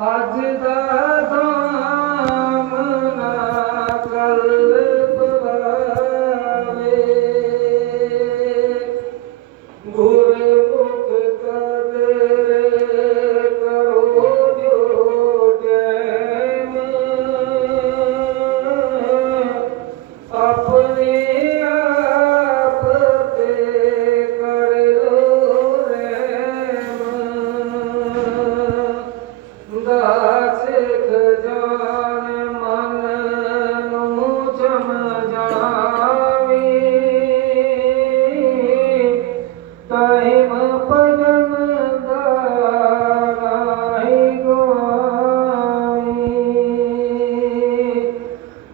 अज दा धाम ना कल पवावे, गुरमुख कदर करो जो टैम, अपने आप ते कर लो रहम। दास खजान मन नू समझावी, टाइम भजन दा नाहीं गुआवी,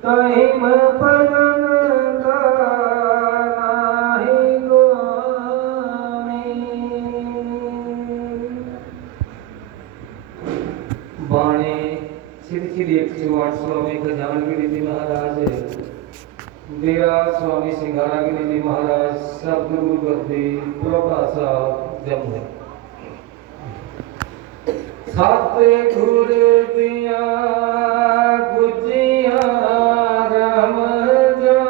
टाइम भजन दा नाहीं गुआवी। बाणी श्री श्री 108 स्वामी खजानगिरी जी महाराज, डेरा स्वामी सिंगारागिरी जी महाराज, सतगुरु गद्दी प्रभा साहब जम्मू। सतगुर दिया गुजिया राम जा,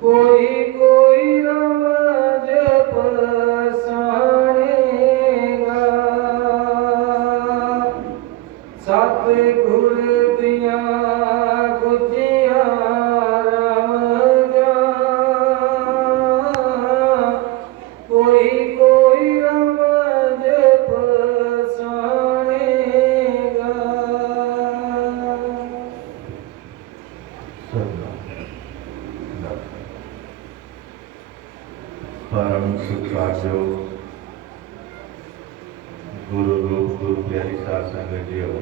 कोई कोई राम जप साणेगा। सतगुर दिया गुजिया राम जा, कोई कोई राम जप साणेगा। परम सुखाजो गुरु रूप गुरु प्यारी साध संगत जीओ,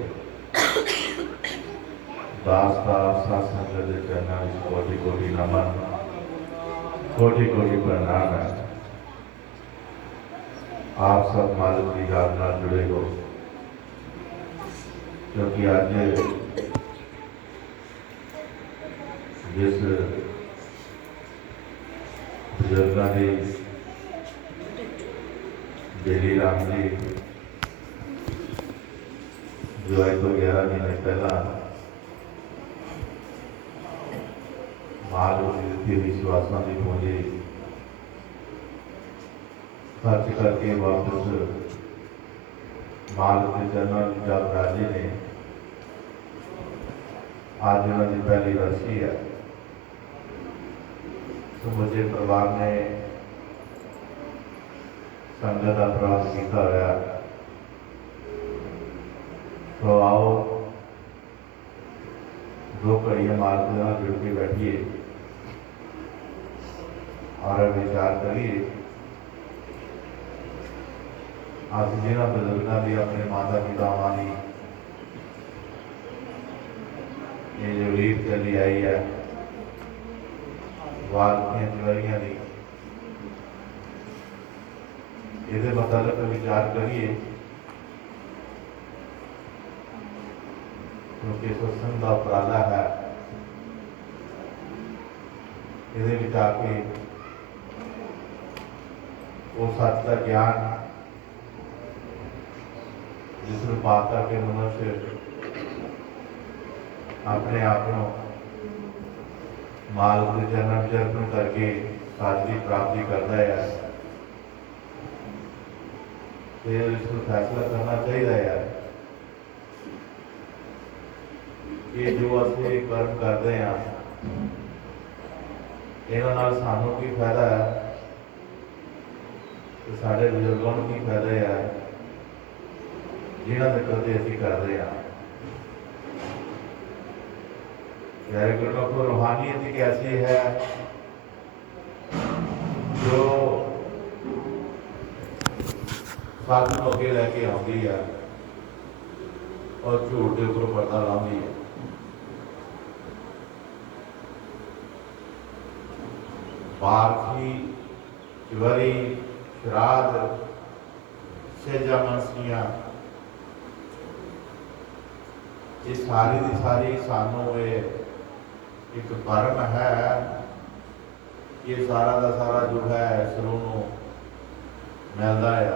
दास दास साध संगत के चरणों में कोटि कोटि नमन, कोटि कोटि प्रणाम है। आप सब मालिक की याद नाल जुड़े हो, क्योंकि आज जिस बुजुर्गों की बेली राम जी जो आज तो 11 महीने पहला माल दी विश्वासों की पूंजी खर्च करके वापस माल के चरणों जब राजे ने आज उन्होंने पहली वर्षी है, तो मुझे परिवार ने संगत का प्रयास किया हुआ। तो आओ 2 घड़ियां माल के साथ जुड़ के बैठिए और विचार करिए। आज जिन्होंने बुजुर्गों की अपने माता पितावां की ये जो रीत चली आई है वालकियां चवरियां की, ये मतलब विचार करिए, क्योंकि सत्संग का उपराला है। ये आके वो सच का ज्ञान जिसमें पा करके मनुष्य अपने आप को माल के जन्म अर्पण करके हाजरी प्राप्ति करता है। फिर इसको फैसला करना चाहिए यार कि जो असली कर्म करते हैं इन्होंने सानू की फायदा है, तो साढ़े बुजुर्गों को की फायदा है जिन्होंने करते असी करते हैं। यार गुरमुख रूहानियत एक ऐसी है जो सच को अगे लैके आती है और झूठ के ऊपर पर्दा लाती है। बारखी, चवरी, श्राद्ध, सेजा मनसियां, ये सारी की सारी सानू एक कर्म है। ये सारा का सारा जो है सरू मिलता है।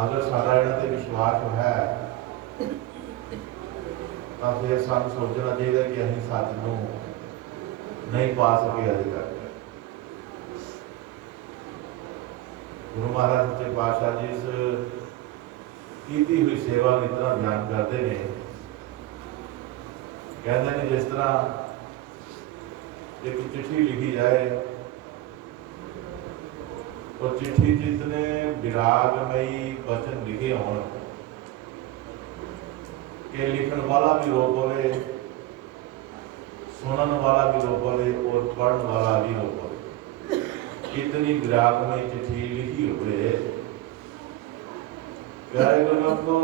अगर सारा इन्हां ते विश्वास है तो फिर सानू सोचना चाहिए कि असीं सच नूं नहीं पा सके अजे तक। गुरु महाराज सच्चे पातशाह जी इस कीती हुई सेवा नूं इतना बयान करते हैं, कहते हैं जिस तरह एक चिट्ठी लिखी जाए और चिट्ठी जितने विरागमयी वचन लिखे हों कि लिखण वाला भी रो पवे, सुनन वाला भी रो पवे और पढ़न वाला भी रो पवे। इतनी विरागमयी चिट्ठी लिखी हुए प्यारे गुरुओं को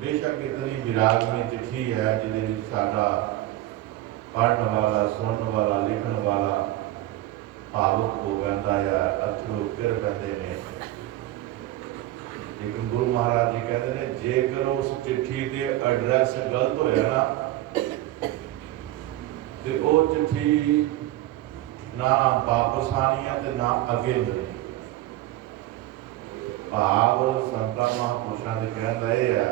बेशक इतनी विरागमयी चिट्ठी है जिहदे विच साडा पढ़न वाला, सुनन वाला, लिखण वाला भावुक हो जाता है, अथरू फिर पैंदे ने। लेकिन गुरु महाराज जी कहते हैं जेकर उस चिट्ठी के एड्रैस गलत होया ना तो वो चिट्ठी ना वापस आनी है ते ना अगे मिलनी। भाव संतां महापुरुषां दे कहण दा इह है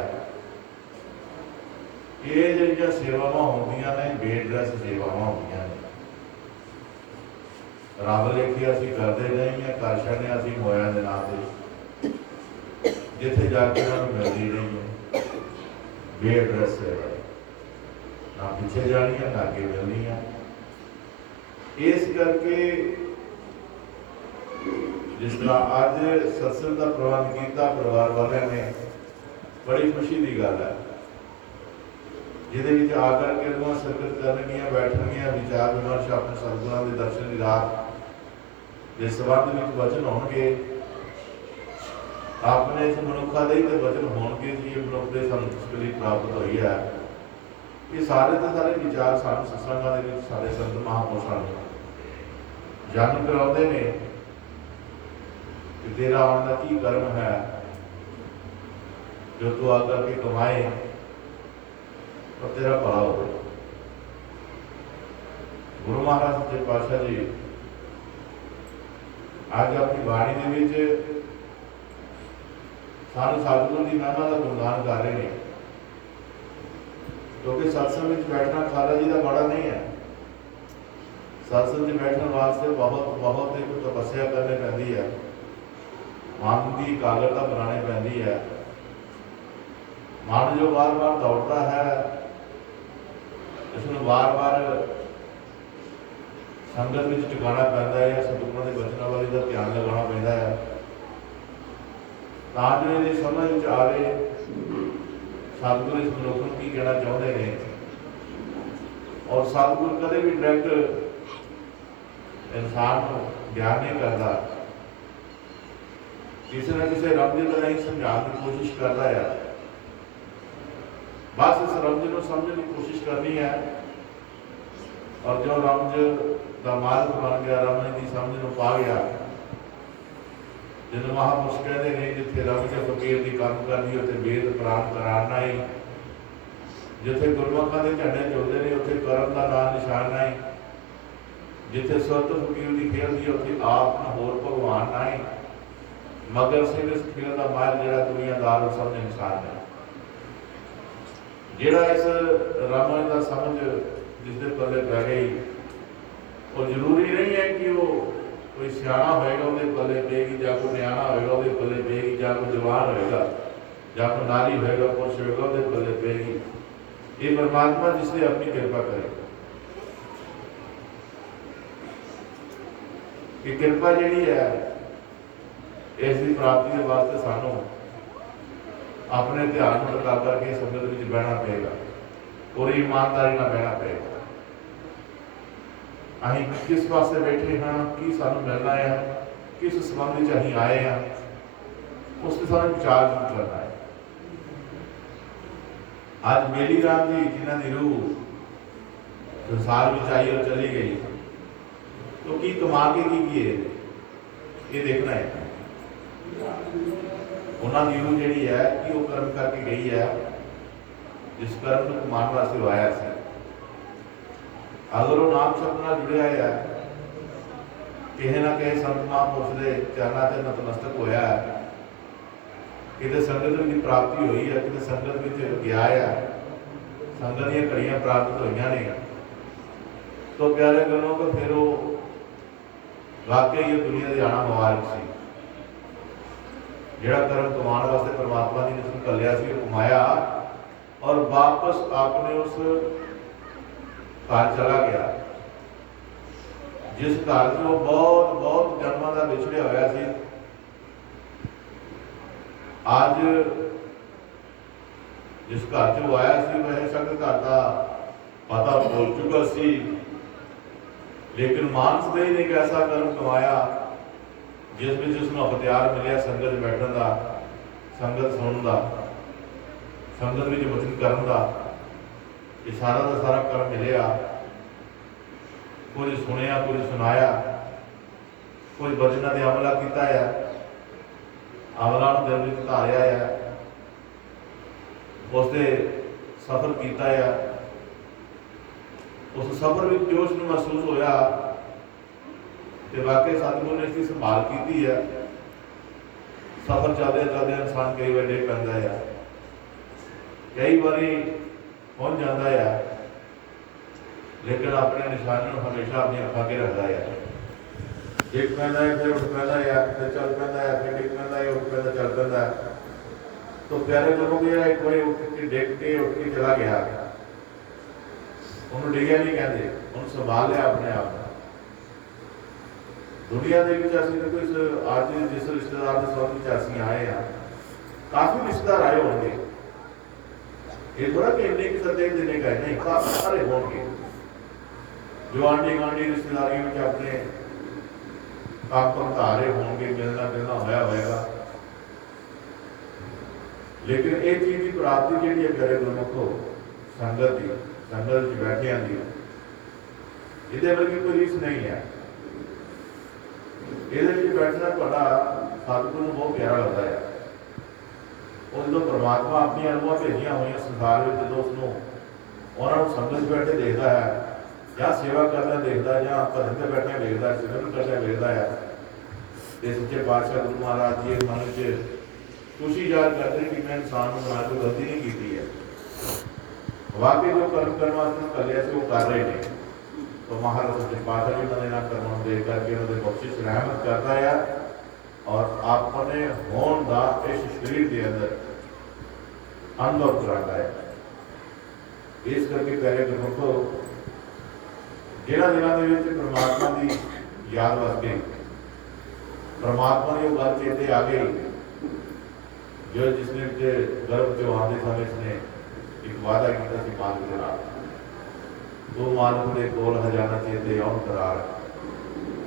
कि ये जिहड़ियां सेवावां होंदियां ने बेड्रैस सेवावां होंदियां ने। रब लेखी असीं करदे नहीं है, कर छड्डने असीं मोया दे नां ते जिथे जाके उन्होंने मिलती नहीं है बेड्रैस सेवा, ना पिछे जानी है ना अगे मिलनी है। इस करके जिस तरह अज सत्संग का प्रबंध किया परिवार वाले ने, बड़ी खुशी की गल है जिहदे विच आकर के रूहां संगत करनगियां, बैठणगियां, विचार विमर्श अपने सतगुरां दे दर्शन दी राह दे संबंध विच वचन होणगे। अपने इस मनुखा दे ते वचन होणगे जी मनुख दे सानूं खुशबरी प्राप्त होई है। ये सारे के सारे विचार सानूं सत्संगां दे विच सारे संत महापुरुषां ने जान कराउंदे ने कि तेरा आउण दा की कर्म है जो तू आकर के कमाए और तेरा भला हो। गुरु महाराज सच्चे पातशाह जी आज अपनी बाणी दे विच सानू सतगुरु की महिमा का गुणगान कर रहे हैं, क्योंकि सत्संग में बैठना खाला जी का बड़ा नहीं है। सत्संग में बैठने वास्ते बहुत बहुत एक तपस्या करनी पैंदी है, मन की एकाग्रता बनानी पैंदी है। मन जो बार बार दौड़ता है इसमें बार बार संगत में टिकाना पैंदा है, सतगुरुओं के वचनों वाली का ध्यान लगाना पैंदा है तां जो ये समझ में आ रहे सतगुरु इस मनुख को की कहना चाहते हैं। और सतगुरु कदे भी डायरैक्ट इंसान को ज्ञान नहीं करता, किसी न किसी रब की तरह ही समझाने की कोशिश करता है। बस इस रमज को समझने की कोशिश करनी है और जो रमज का मार्ग बन गया, रमज की समझ को पा गया, जिन्हें महापुरुष कहते हैं जिथे रमज फकीर की काम करनी उत्थे वेद प्राण कराना ही, जिथे गुरमुखां दे झंडे चलते हैं उत्थे कर्म का नाम निशान नहीं, जिथे सुरत फकीर की खेलती उत्थे आप न होर भगवान नहीं, मगर सिर्फ इस खेल का मार जिहड़ा दुनियादार समझ इंसान है। जिहड़ा इस रमज का समझ जिसके पल्ले पै गई, और जरूरी नहीं है कि वो कोई सियाणा होएगा वो पल्ले पेगी, या कोई न्याणा होएगा वो पल्ले पेगी, या कोई जवान होएगा या कोई नारी होएगा पुरुष होएगा वो पल्ले पेगी। ये परमात्मा जिसने अपनी कृपा करे कि कृपा जी है इसकी प्राप्ति के वास्ते सानू अपने ध्यान में लगा करके संगत में बहना पेगा, पूरी ईमानदारी ना बहना पेगा। अं किस वास्ते बैठे हाँ, की सानू मिलना है, किस संबंध में अं आए हैं, उसके सानू विचार करना है। आज मेली राम जी जिन्हों की रूह संसार में आई और चली गई, तो की कमा के की किए ये देखना है। उन्होंने रूह जी है कि वो कर्म करके गई है जिस कर्म को कमाने वास्ते वो आया था। अगर वो नाम सपना जुड़िया है किसी ना किसी संत महापुरुष के चरणों से नतमस्तक होया है किते संगत की प्राप्ति हुई है, किते संगत में गया है, संगत दी घड़ियां प्राप्त हुई ने। तो प्यारे गुरु को फिर वो वाकई ये दुनिया से आना मुबारक सी। जिहड़ा कर्म कमाने वास्ते परमात्मा ने जिसने कलिया सी कमाया और वापस अपने उस घर चला गया जिस घर से वो बहुत बहुत जन्मों का विछड़िया होया सी। आज जिस घर से वो आया सी वह शक घर का पता भूल चुका सी, लेकिन मानस दे ने एक ऐसा कर्म कमाया जिस में उसको अख्तियार मिले संगत बैठने का, संगत सुनने का, संगत में वचन करने का। ये सारा का सारा कर्म मिले। कुछ सुनिया, कुछ सुनाया, कुछ वचनों से अमला किया है, अमला दिल में धारिया है, उससे सफर किया है। उस सफर में जो उसने महसूस होया कि वाकई सतगुरु ने इसकी संभाल की है। सफर चलते चलते इंसान कई बार डिग पैंदा है, कई बारी पहुंच जाता है, लेकिन अपने निशाने को हमेशा अपनी अखा के रखता है। डिग पैंदा है, फिर उठ पैंदा है, फिर चल पैंदा है, फिर डिग पैंदा है, उठ पैंदा, चल पैंदा है। तो प्यारे गुरु को एक बार उठ के डिग के उठ के चला गया, उन्होंने डिग्या नहीं कहते, उन्होंने संभाल लिया अपने आप। दुनिया के अज जिस रिश्तेदार के संबंध में असीं आए हैं, काफ़ी रिश्तेदार आए होंगे। ये थोड़ा कि इन्ने कि सदे देने का नहीं, काफ़ी सारे होंगे जो आंडी गांडी रिश्तेदारी में अपने काम को बता रहे होंगे, मिलना मिलना होया होएगा। लेकिन एक चीज़ की प्राप्ति जी है प्यारे गुरमुखो, संगत की, संगत बैठिया की, ये वर्गी कोई रीस नहीं है। ये बैठना थोड़ा सतगुरु को बहुत प्यारा लगता है। और जो परमात्मा अपनी अनुभव भेजिया हुई संसार में, जो उसको उन्होंने संगत बैठे देखता है, या सेवा करना देखता है, या भजन से बैठे देखता है, सिमरन करना देखता है, तो सच्चे पातशाह गुरु महाराज जी मन च खुशी याद करते हैं कि मैं इंसान को बना कोई गलती नहीं की है। वाकई जो कर्म करने वास्ते कलिया से वो कर रहे हैं। तो महाराज सच्चे पातशाह जी उन्होंने कर्म देख करके उन्होंने बख्शिश रहमत करता है और अपने होन का इस शरीर के अंदर अनुभव कराता है। इस करके प्यारे गुरमुखो, जिन्होंने दिनों के परमात्मा की याद वास्ते परमात्मा की गल चेते आ गई जो जिसने गर्भ जो आते समय इसने एक वादा किया कि मालिक के नाल, तो मालिक के कोल हजाना चेते आउन करार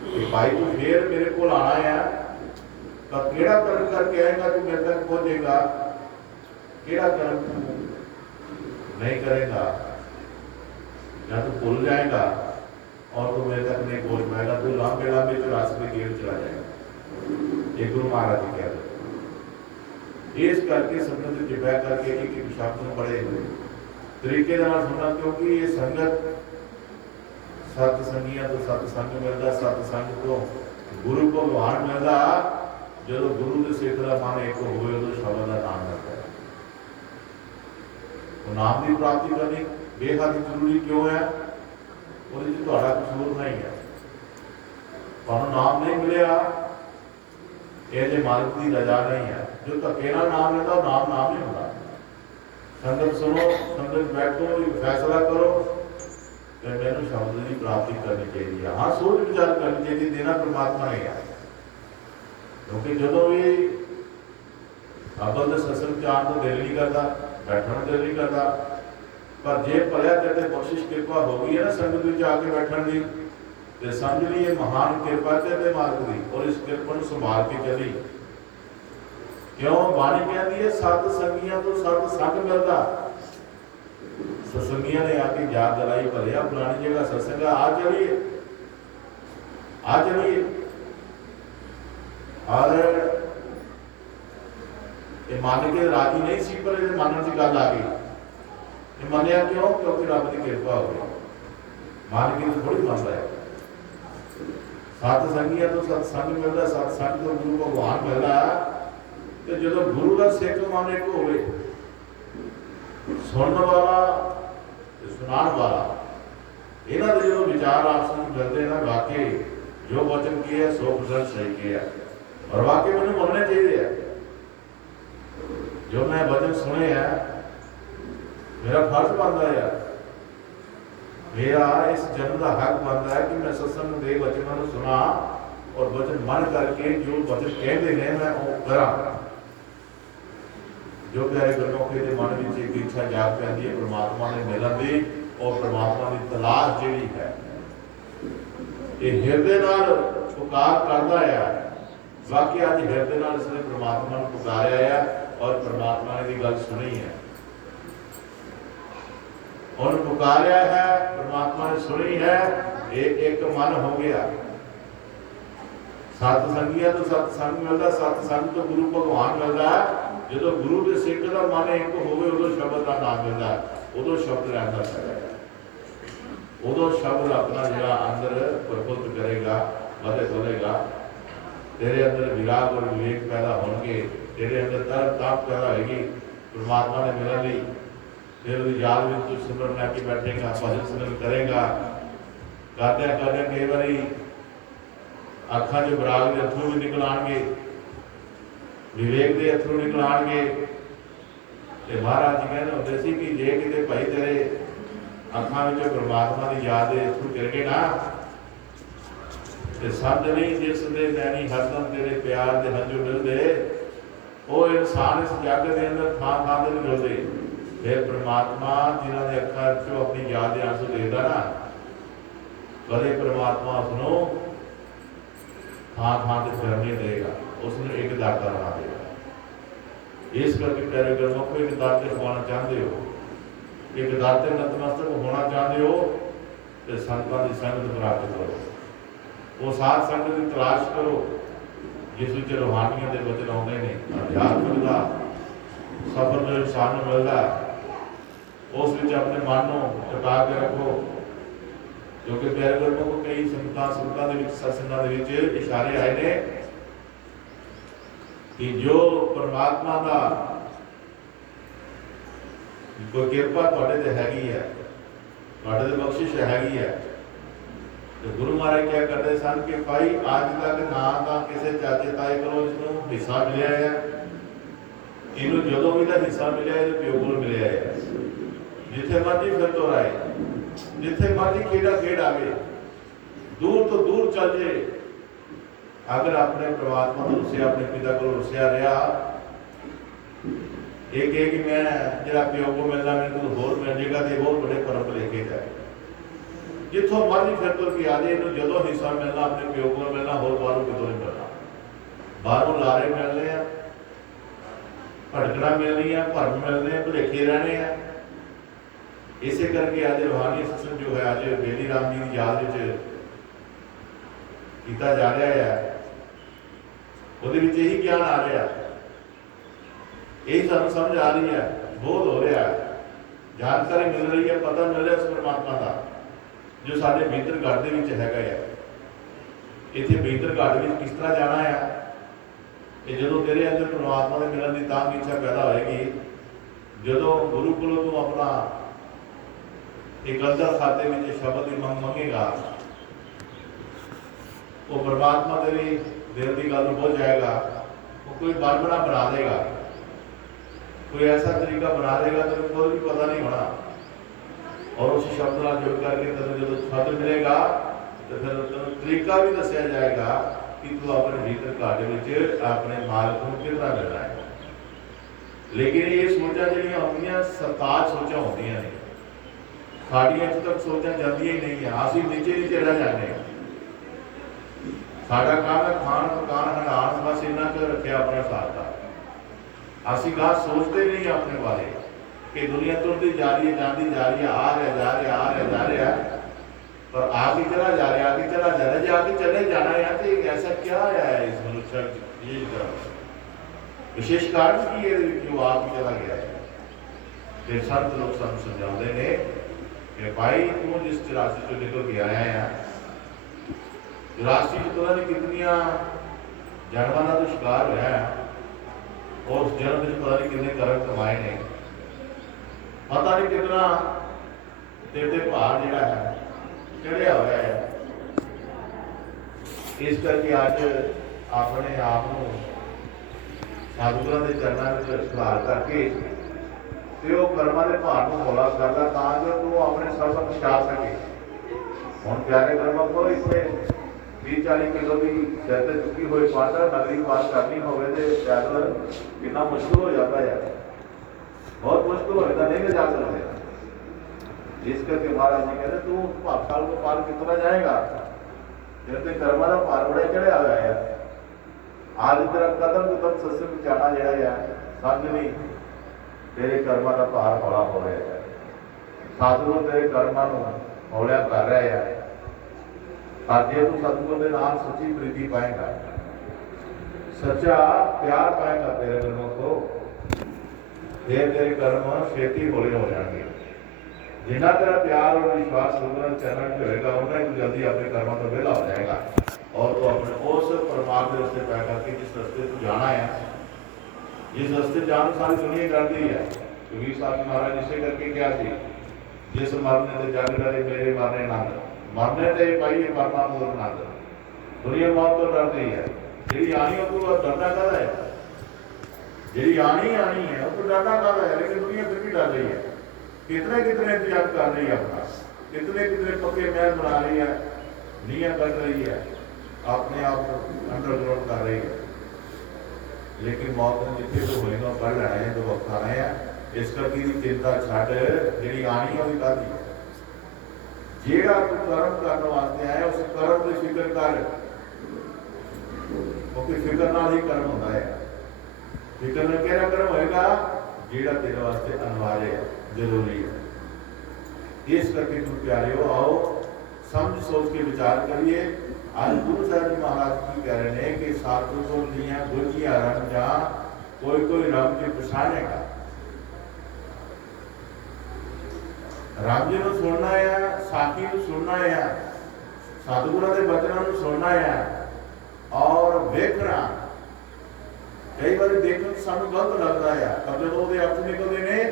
कि भाई तू फिर मेरे को आना है, तो केड़ा कर्म करके आएगा तू मेरे तक पहुंचेगा, केड़ा कर्म तू नहीं करेगा या तो भूल जाएगा और तू मेरे तक नहीं पहुंच पाएगा, तू लंबे लंबे जो रास्ते में गेर चला जाएगा। ये गुरु महाराज जी कहते इस करके संगत में बह करके एक शब्द में बड़े तरीके सुनना, क्योंकि ये संगत सतसंगियां तो सतसंग मिलता, सतसंग तो गुरु को भगवान मिलता। जो गुरु के सिख का मन एक होए उदों शब्द का नाम करता है। तो नाम की प्राप्ति करनी बेहद जरूरी क्यों है? वो कसूर नहीं है। तुहानू नाम नहीं मिलया, ये मालिक की रजा नहीं है। जो धक्के नाम लेता नाम नाम नहीं होता। संगत सुनो, संगत बैठो, फैसला करो कि मैंने शब्द की प्राप्ति करनी चाहिए। हाँ, सोच विचार करनी चाहिए, देना परमात्मा नहीं है। क्योंकि जो भी अव्वल सत्संग जान तो दिल नहीं करता, बैठना दिल नहीं करता, पर जे भलिया कहते बख्शिश कृपा हो गई है ना संगत में आके बैठने की, तो समझ ली ये महान कृपा कहते मालिक की, और इस कृपा को संभाल के चली। क्यों बाणी कहती है सतसंगियां तो सतसंग मिलता। सत्संगियां ने आके याद दिलाई, भलिया फलानी जगह सत्संग आ चलिए, आ चलिए। और ये मान के राजी नहीं सी, पर ये मानने की गल आ गई। ये मानिया क्यों? क्योंकि रब की कृपा हो गई। मान के तो थोड़ी मानता है। सतसंगियां तो सत्संग मिलता, सत्संग तो गुरु भगवान मिलता। ਤੇ ਜਦੋਂ ਗੁਰੂ ਦਾ ਸਿੱਖ ਮਨ ਇੱਕ ਹੋਵੇ, ਸੁਣਨ ਵਾਲਾ ਤੇ ਸੁਣਾਉਣ ਵਾਲਾ, ਇਹਨਾਂ ਦੇ ਜਦੋਂ ਵਿਚਾਰ ਆਪਸ ਵਿੱਚ ਮਿਲਦੇ ਨਾ, ਵਾਕਈ ਜੋ ਵਚਨ ਕੀ ਹੈ 100% ਸਹੀ ਕੀ ਹੈ, ਔਰ ਵਾਕਈ ਮੈਨੂੰ ਮੰਨਣੇ ਚਾਹੀਦੇ ਆ। ਜੋ ਮੈਂ ਵਚਨ ਸੁਣੇ ਆ, ਮੇਰਾ ਫਰਜ਼ ਬਣਦਾ ਹੈ, मेरा इस जन्म का हक बनता है कि मैं सत्संग के वचनों को सुना और वचन मन करके जो वचन कहते हैं मैं वो करा। जो प्यारे गुरमुखी के मन में एक इच्छा जाग पैंदी है परमात्मा ने मिलन की, और परमात्मा की तलाश जिहड़ी है ये हिरदे नाल पुकार करता है। वाकई अज हिरदे नाल इसने परमात्मा को पुकारिया है और परमात्मा ने दी गल सुनी है, और पुकारिया है, परमात्मा ने सुनी है, एक मन हो गया। सतसंगिया तो सतसंग मिलता, सतसंग तो गुरु भगवान मिलता है। जो गुरु के सिख का मन एक होवे उदो शब्द का नाम मिलता है, उदो शब्द रहता है, उदो शब्द अपना जरा अंदर प्रफुल्लित करेगा, बढ़ेगा। तेरे अंदर विराग और विवेक पैदा होंगे, तेरे अंदर तरफ ताप पैदा होगी परमात्मा ने मिलने ली। फिर याद में तू सिमरन लेके बैठेगा, भजन सिमरन करेगा, करते करते कई बारी अखा जो बराग के अथरू भी निकल आएंगे, विवेक के अथरू निकल आएंगे। तो महाराज जी कहते होंगे सी कि जे किते भाई तेरे अखा में परमात्मा की याद के अथरू गिर गए ना, तो समझ नहीं जिस दे नैनी हरदम तेरे प्यार के हंझू मिलते, वो इंसान इस जग के अंदर थां थां ते नहीं मिलते। फिर परमात्मा जिन्होंने अखा चो अपनी याद के आंसू देखता ना, कदे परमात्मा उसनों थां थां ते फिर नहीं देगा, उसने एक दाता बना देगा। इस करके प्यारे गुरमुखो एक दाते होना चाहते हो, एक दाते नतमस्तक होना चाहते हो, तो संतां की संगत प्राप्त करो, वो साथ संगत की तलाश करो जिस विच रूहानियत के वचन आउंदे ने, अध्यात्म का सफर जो इंसान को मिलता है, उस विच अपने मन को टिका के रखो। क्योंकि प्यारे गुरमुख को कई संगतां दे विच सत्संगां दे विच इशारे आए ने कि जो परमात्मा का कोई किरपा तुहाडे ते हैगी है, तुहाडे ते बख्शिश हैगी है, तो गुरु महाराज क्या करते सन कि भाई अज तक ना तो किसी चाचे ताए को इसनों हिस्सा मिलिया है, इनू जो भी तो हिस्सा मिले ये प्यो को मिले है। जिथे मर्जी फिर तो आए, जिथे मर्जी खेड़ा खेड़ आवे, दूर तो दूर चल जाए, अगर अपने परमात्मा को रुसिया, अपने पिता को रुसिया रहा, एक कि मैं जरा प्यो को मिलना मेरे को होर मिल जाएगा, तो बहुत बड़े फर्क लेके जाए। जिथों मर्जी फिर तो आ जाए, जो हिस्सा मिलना अपने प्यो को मिलना, होर बाहरों कितों नहीं मिलना। बाहरों लारे मिलने हैं, भटकना मिलनी है, भरम मिलने हैं, भुलेखे रहने हैं। इसे करके आज रूहानी सत्संग जो है आज बेली राम जी की याद किया जा रहा है, वो यही ज्ञान आ रहा, यही सानू समझ आ रही है, बोध हो रहा है, जानकारी मिल रही है, पता मिल रहा है उस परमात्मा का जो साढ़े भीतर घट के है। इतने भीतर घट में किस तरह जाना है कि जो तेरे अंदर परमात्मा के मिलन की तां इच्छा पैदा होएगी, जो गुरु को तू अपना एक अंदर खाते में शब्द की मंग मंगेगा, वो परमात्मा तेरी दिल की गल हो जाएगा, वो कोई बना बना देगा, कोई ऐसा तरीका बना देगा तेरे को भी पता नहीं होना, और उस शब्द का जुड़ करके तेरे जो शब्द मिलेगा तो फिर तरीका भी दसिया जाएगा कि तू अपने भीतर घाटे में अपने मालक को कितना मिलना है। लेकिन ये सोचा जी होंगे सरताज सोचा होंगे ने, साड़ियाँ इतों तक सोचा जाती ही नहीं है, असं नीचे नीचे रह जाने। साडा काम है खान पकान हटान, बस इन्ना क रखे अपने साथ का, असं गाह सोचते नहीं अपने बारे कि दुनिया तुरती जा रही है, जाती जा रही है, आ रहा जा रहा आ रहा जा रहा, पर आगे चला जा रहा है, आगे चला जा रहा है। जो आगे चले जाना है तो ऐसा क्या है इस मनुष्य ये विशेष कारण की ये जो आगे चला गया है। फिर संत लोग सब समझाते हैं कि भाई तू जिस 84 चो निकल के आया है, 84 पता नहीं कितनिया जानवरों का शिकार होया है, उस जन्म में पता नहीं कितने कर्म कमाए ने, पता नहीं कितना तेरे भार जिहड़ा है चढ़िया हुआ है। इस करके अज अपने आप को सतगुरां के चरणों में सुधार करके ते वो कर्मां के भार को हौला कर ला, तां जो तू अपने सबक बचा सके। हुण प्यारे गुरमुख को इत्थे 30-40 किलो की सिर ते चुकी हुई पट नगरी पार करनी होवे ते पैदल कितना मुश्किल हो जाता है, बहुत मुश्किल हो जाता, नहीं ले जा सकते। इस करके महाराज जी कहते तू भागशाल को पार कितना जाएगा, तेरे ते कर्मां दा भार बड़ा चढ़िया हुआ है। आज तेरा कदम कदम सत्संग बचाना जिहड़ा है समझ नहीं, तेरे कर्मां दा भार हौला हो रहा है। सतगुरु तेरे कर्मां नूं हौला कर रहा है। आज जे तू सतगुरु के नाम सच्ची प्रीति पाएगा, सच्चा प्यार पाएगा तेरे कर्मों को, फिर तेरे कर्म छेती हौले हो जाएंगे। जिन्ना तेरा प्यार और विश्वास सतगुरु चरण में होएगा, उतना ही जल्दी अपने कर्मों तो विहला हो जाएगा और तो अपने उस परमात्मा के रस्ते पै करके जिस रस्ते तू जाना है, जिस रस्ते जाने सारी दुनिया करती है। कबीर साहब महाराज इसे करके क्या थी, जिस मरने ते जग डरे मेरे मरने नंद, मरने ते पाइए मरना मोर नंद। दुनिया मौत तो डरती है, जी आनी हो तो डरना कहता है, जी आनी है तो डरना कहता है, लेकिन दुनिया फिर भी डर रही है। कितने कितने इंतजाम कर रही है अपना, कितने कितने पक्के महल बना रही है, नींह कर रही है, अपने आप अंडरग्राउंड कर रही है। लेकिन मौत ने जितने तो होएगा पढ़ लेना है, तो वक्त आना है। इस करके चिंता छड़ जी आनी है कर दी, जेड़ा तू कर्म करने वास्ते आया उस कर्म की फिक्र कर, क्योंकि फिक्र नाल ही कर्म होता है। फिक्र में केड़ा कर्म होएगा, जेड़ा तेरे वास्ते अनिवार्य है, जरूरी है। इस करके तुम प्यारे हो, आओ समझ सोच के विचार करिए। आज गुरु साहब जी महाराज की कह रहे हैं कि साधु को दिया गुजिया रंग जा कोई कोई रंग के पछानेगा। राम जी को सुनना है, साखी को सुनना है, सतगुरु के बचनों को सुनना है और देखना। कई बार देखने सानू गलत लगता है, पर जो वो अर्थ निकलते हैं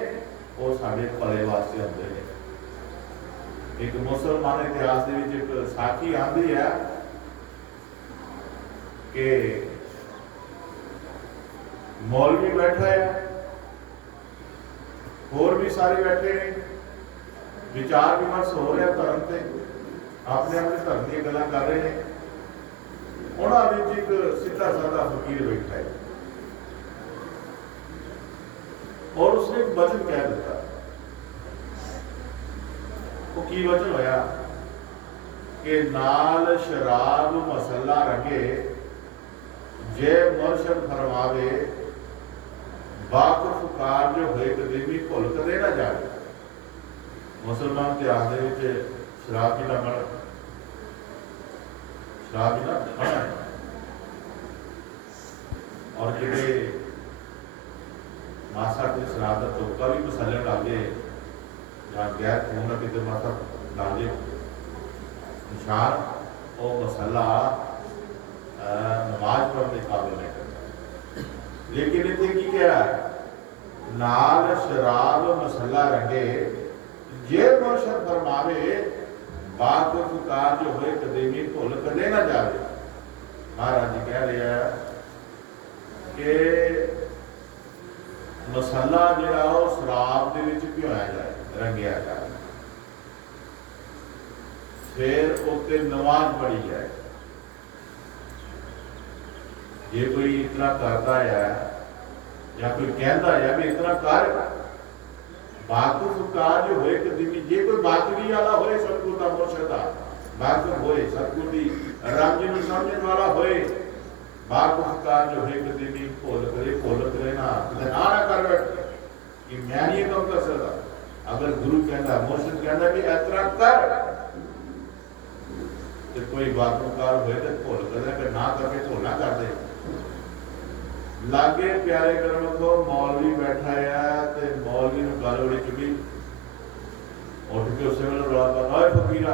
वो साढ़े भले वास्ते होते हैं। एक मुसलमान इतिहास के एक साखी आती है कि मौलवी बैठा है, होर भी सारे बैठे हैं, विचार विमर्श हो रहा धर्म से, अपने अपने धर्म की गल्लां कर रहे हैं। उन्होंने एक सीधा साधा फकीर बैठा है और उसने एक वचन कह दिता। वो की वचन होया कि नाल शराब मसला रंगे जे मुर्शद फरमावे वाकफ कार्य होए कदे भी भुल कदे ना जाए। मुसलमान इतिहास के शराब पीना मना, शराब पीना मना है। और जेडे मासा के शराब का तोका भी मसाले लागे या गैर खून का कितने मासा लागे निशान, वो मसाला नमाज पढ़ने काबिल नहीं करता। लेकिन इतने की क्या नाल शराब मसाला रंगे जे मुर्शद फरमावे वाकफ कार्य होए कदे भी भुल कदे ना जावे। महाराज जी कह रहे हैं कि मसाला जिहड़ा वो शराब दे विच भिओया जाए, रंगिया जाए, फिर उत्ते नमाज पढ़ी जाए। जे कोई इतना करता है या कोई कहता है भी इतना कर, वाकफ कार्य होए कदी भी, जे कोई बाकवी वाला होए सतगुरु का मुर्शद वाकफ होए, सतगुरु दी राम जी नूं समझण वाला होए, वाकफ कार्य होए कदी भी भुल करे ना कर बैठे कि मैं नहीं काम कर सकता। अगर गुरु कहता मुर्शद कहता भी इस तरह कर, तो कोई वाकफ कार्य होए तो भुल करे ना करके भुल ना कर दे। लागे प्यारे कर्म को मौलवी बैठा है ते मौलवी नूं गल बड़ी चुकी, उठ के उस वेले रौला पाता है फकीरा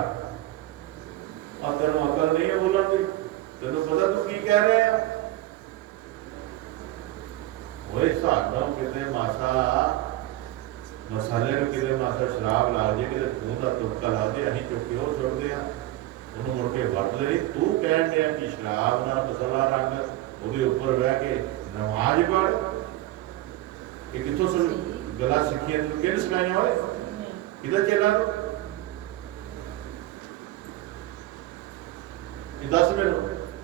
और तेनों अकल नहीं है बोलण दी, तेनों पता तू की कह रहा है। ਹੋਏ ਸਾਨੂੰ ਕਿਤੇ ਮਾਸਾ ਮਸਾਲੇ ਨੂੰ ਕਿਤੇ ਮਾਸਾ ਸ਼ਰਾਬ ਲਾ ਜੇ ਕਿਤੇ ਖੂਨ ਦਾ ਤੁਪਕਾ ਲਾ ਦੇ ਅਸੀਂ ਚੁੱਕ ਕੇ ਉਹ ਸੁੱਟਦੇ ਆ ਉਹਨੂੰ ਮੁੜ ਕੇ ਵਰਤਦੇ ਨਹੀਂ। ਤੂੰ ਕਹਿਣ ਡਿਆ ਕਿ ਸ਼ਰਾਬ ਨਾਲ ਮਸਾਲਾ ਰੰਗ ਉਹਦੇ ਉੱਪਰ ਬਹਿ ਕੇ ਨਮਾਜ਼ ਪੜ੍ਹ, ਇਹ ਕਿੱਥੋਂ ਸੁਣ ਗੱਲਾਂ ਸਿੱਖੀਆਂ ਤੈਨੂੰ ਕਿਹਨੇ ਸਿਖਾਈਆਂ ਹੋਏ? ਕਿਹਦਾ ਚੇਲਾ ਤੂੰ? ਇਹ ਦੱਸ ਮੈਨੂੰ,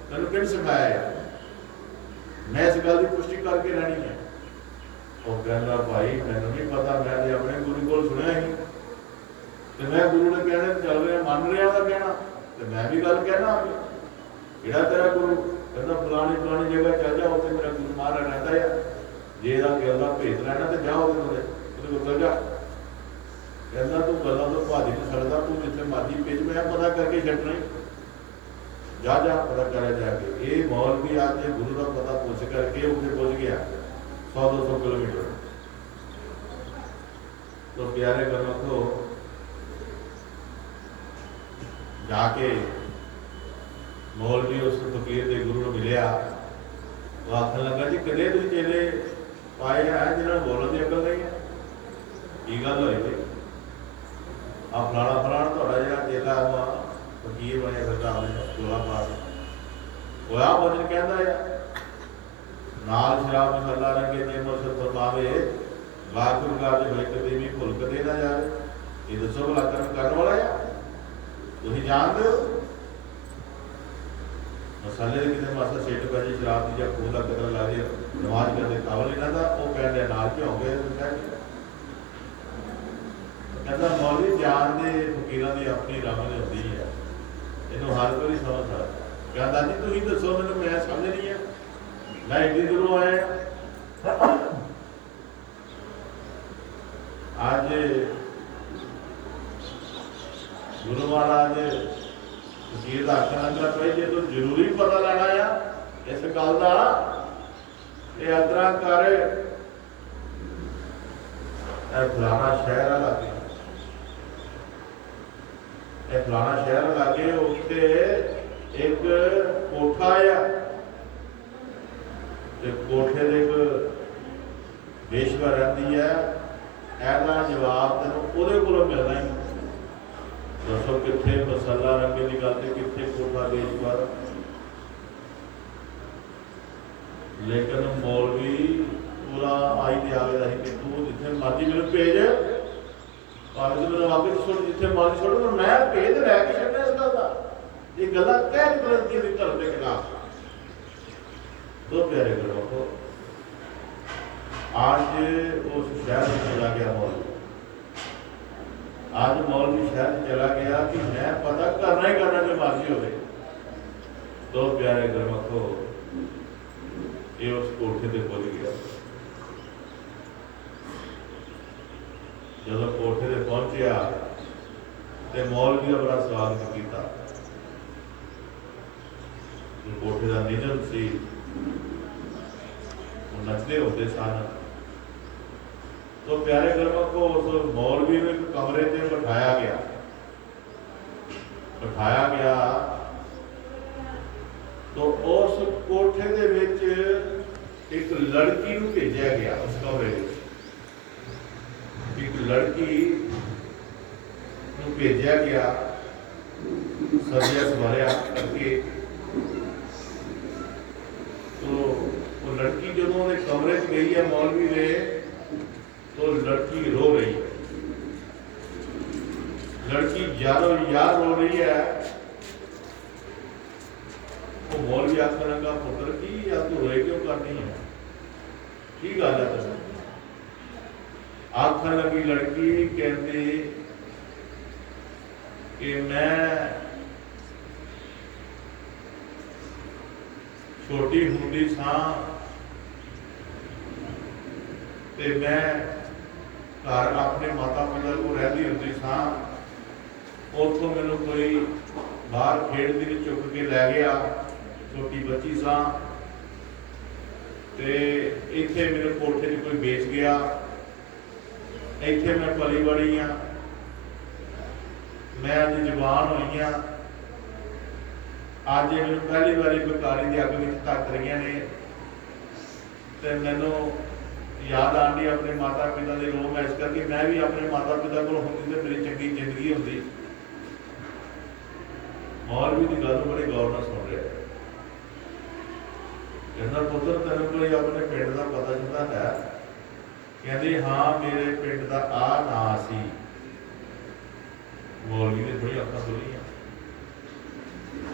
ਤੈਨੂੰ ਕਿਹਨੇ ਸਿਖਾਇਆ ਹੈ? ਮੈਂ ਇਸ ਗੱਲ ਦੀ ਪੁਸ਼ਟੀ ਕਰਕੇ ਰਹਿਣੀ ਹੈ। ਉਹ ਕਹਿੰਦਾ ਭਾਈ ਮੈਨੂੰ ਨਹੀਂ ਪਤਾ, ਮੈਂ ਤੇ ਆਪਣੇ ਗੁਰੂ ਕੋਲ ਸੁਣਿਆ ਹੀ ਤੇ ਮੈਂ ਗੁਰੂ ਨੇ ਕਹਿਣਾ ਚੱਲ ਰਿਹਾ ਮੰਨ ਰਿਹਾ ਉਹਦਾ ਕਹਿਣਾ ਤੇ ਮੈਂ ਵੀ ਗੱਲ ਕਹਿਣਾ ਆ। ਜਿਹੜਾ ਤੇਰਾ ਗੁਰੂ ਕਹਿੰਦਾ ਫਲਾਣੀ ਜਗ੍ਹਾ ਚੱਲ ਜਾ, ਉੱਥੇ ਮੇਰਾ ਗੁਰੂ ਮਹਾਰਾਜ ਰਹਿੰਦਾ ਆ, ਜੇ ਇਹਦਾ ਗਿਲ ਦਾ ਭੇਤ ਲੈਣਾ ਤੇ ਜਾ ਉਹਦੇ ਕੋਲ ਚੱਲ ਜਾ। ਕਹਿੰਦਾ ਤੂੰ ਗੱਲਾਂ ਤੋਂ ਭੱਜ ਨਹੀਂ ਸਕਦਾ, ਤੂੰ ਜਿੱਥੇ ਮਰਜ਼ੀ ਭੇਜ, ਮੈਂ ਪਤਾ ਕਰਕੇ ਛੱਡਣਾ ਹੀ। ਜਾ ਪਤਾ ਕਰਿਆ ਜਾ ਕੇ। ਇਹ ਮੌਲਵੀ ਆ ਕੇ ਗੁਰੂ ਦਾ ਪਤਾ ਪੁੱਛ ਕਰਕੇ ਉੱਥੇ ਪਹੁੰਚ ਗਿਆ 100-200 किलोमीटर। तो प्यारे घरों को जाके मौलवी उस फकीर के गुरु को मिलिया, वो आखन लगा जी कदे तुम चेले पाए है जिन्होंने बोलने की अकल नहीं है, की गल होई जी आ फलाना थोड़ा जहा चेला वा फकीर बने फिरदा आपने चोला पा के होया वचन कहता है नाल शराब मसाला रंगे जे मुर्शद फरमावे वाकुर कारज होए कदे भी भुल कदे ना जाए। ये दसो भला कर्म करने वाला है तुम जानते हो? मसाले के कितने मासा सेट पै जी शराब की जब खून का कतरा ला के नमाज करते कावल इन्हों का वो कह रहे नाल क्यों गए कहता मौलवी जान दे फकीर की अपनी रमन होती है, इन्हों हर कोई समझ सकता। कहता जी तुम दसो मैं समझ नहीं है, मैं एडी दूरों आया। आज गुरु महाराज फकीर का आखना लगा भाई जे तू जरूरी पता लेना आ इस गल का यात्रा कर फलाना शहर लागे, फलाना शहर लागे उत्ते एक कोठा आ, कोठे दे बेशवा रहती है, ऐसा जवाब तेन वो को मिलना ही। दसो कितने मसाला रंगे की गल कितने कोठा बेशवर। लेकिन मौलवी पूरा आई ते आ गया कि तू जिथे मर्जी मेरे भेज भावे मेरे वापस छोड़ जिथे मर्जी छोड़, तो मैं भेज लैके छड़ना इस गल का। ये गल्लां कह गलती धर्म के खिलाफ। तो प्यारे घरों को आज उस शहर में चला गया मौलवी, आज मौलवी शहर में चला गया कि मैं पता करना ही करना जो मर्जी हो। तो प्यारे घरों को ये उस कोठे से पहुंच गया। जब कोठे से पहुंचा तो मौलवी का बड़ा स्वागत किया। कोठे का निजम सी नचते होते सन। तो प्यारे गर्मा को उस मौलवी में एक कमरे से बिठाया गया तो उस कोठे दे विच एक लड़की को भेजा गया। उस कमरे एक लड़की को भेजा गया सजिया सवारिया करके। तो वो लड़की जो कमरे च गई है मौलवी ने, तो लड़की रो रही है। लड़की यार रो रही है। वो मौलवी आखन लगा पुत्र की या तू रोए क्यों करनी है, की गल है तुम? आखन लगी लड़की कहती कि मैं छोटी हुंदी सां ते मैं घर अपने माता पिता को रहती हुंदी सां, उतों मैनू कोई बाहर खेडदी चुक के लै गया, छोटी बच्ची सां ते इत्थे मेरे कोठे च कोई बेच गया, इत्थे मैं पली बड़ी हाँ, मैं अज जवान हुई हाँ, अज मैं पहली बारी बेकारी की अग में तक रही ने, तो मैनू याद आंदी अपने माता पिता के रोम है, इस करके मैं भी अपने माता पिता को होंगी तो मेरी चंगी जिंदगी होती। मौलवी की गल बड़ी गौर न सुन रहे, कहना पुत्र तेन कोई अपने पिंड का पता चलता है? कहते हाँ मेरे पिंड का आ ना सी। मौलवी ने थोड़ी अखा खुली,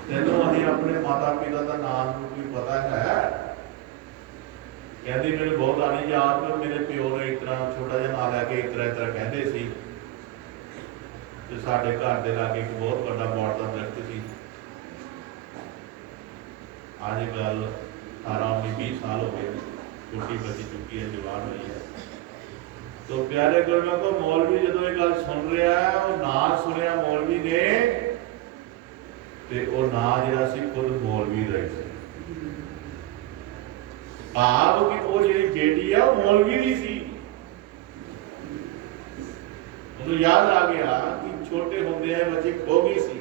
तेनों अभी अपने माता पिता का नाम कोई पता है? कहती मेरे बहुत आनी याद में मेरे प्यो ने इतना छोटा जिहा नाम लैके इतना इतना कहते सी ते साडे घर दे लागे एक बहुत बड़ा बौड़ का दरख्त सी। अजकल 18-19-20 साल हो गए, छोटी बची चुकी है, जवान हुई है। तो प्यारे गुरु को मौलवी जो ये गल सुन रहा है, वो ना सुनिया मौलवी ने ते वो ना जिहड़ा सी खुद मौलवी रहे सी। भाव कि वो जी बेटी है वो मौलवी भी सी। उन्हें याद आ गया कि छोटे होंदे हैं बच्ची खो गई सी,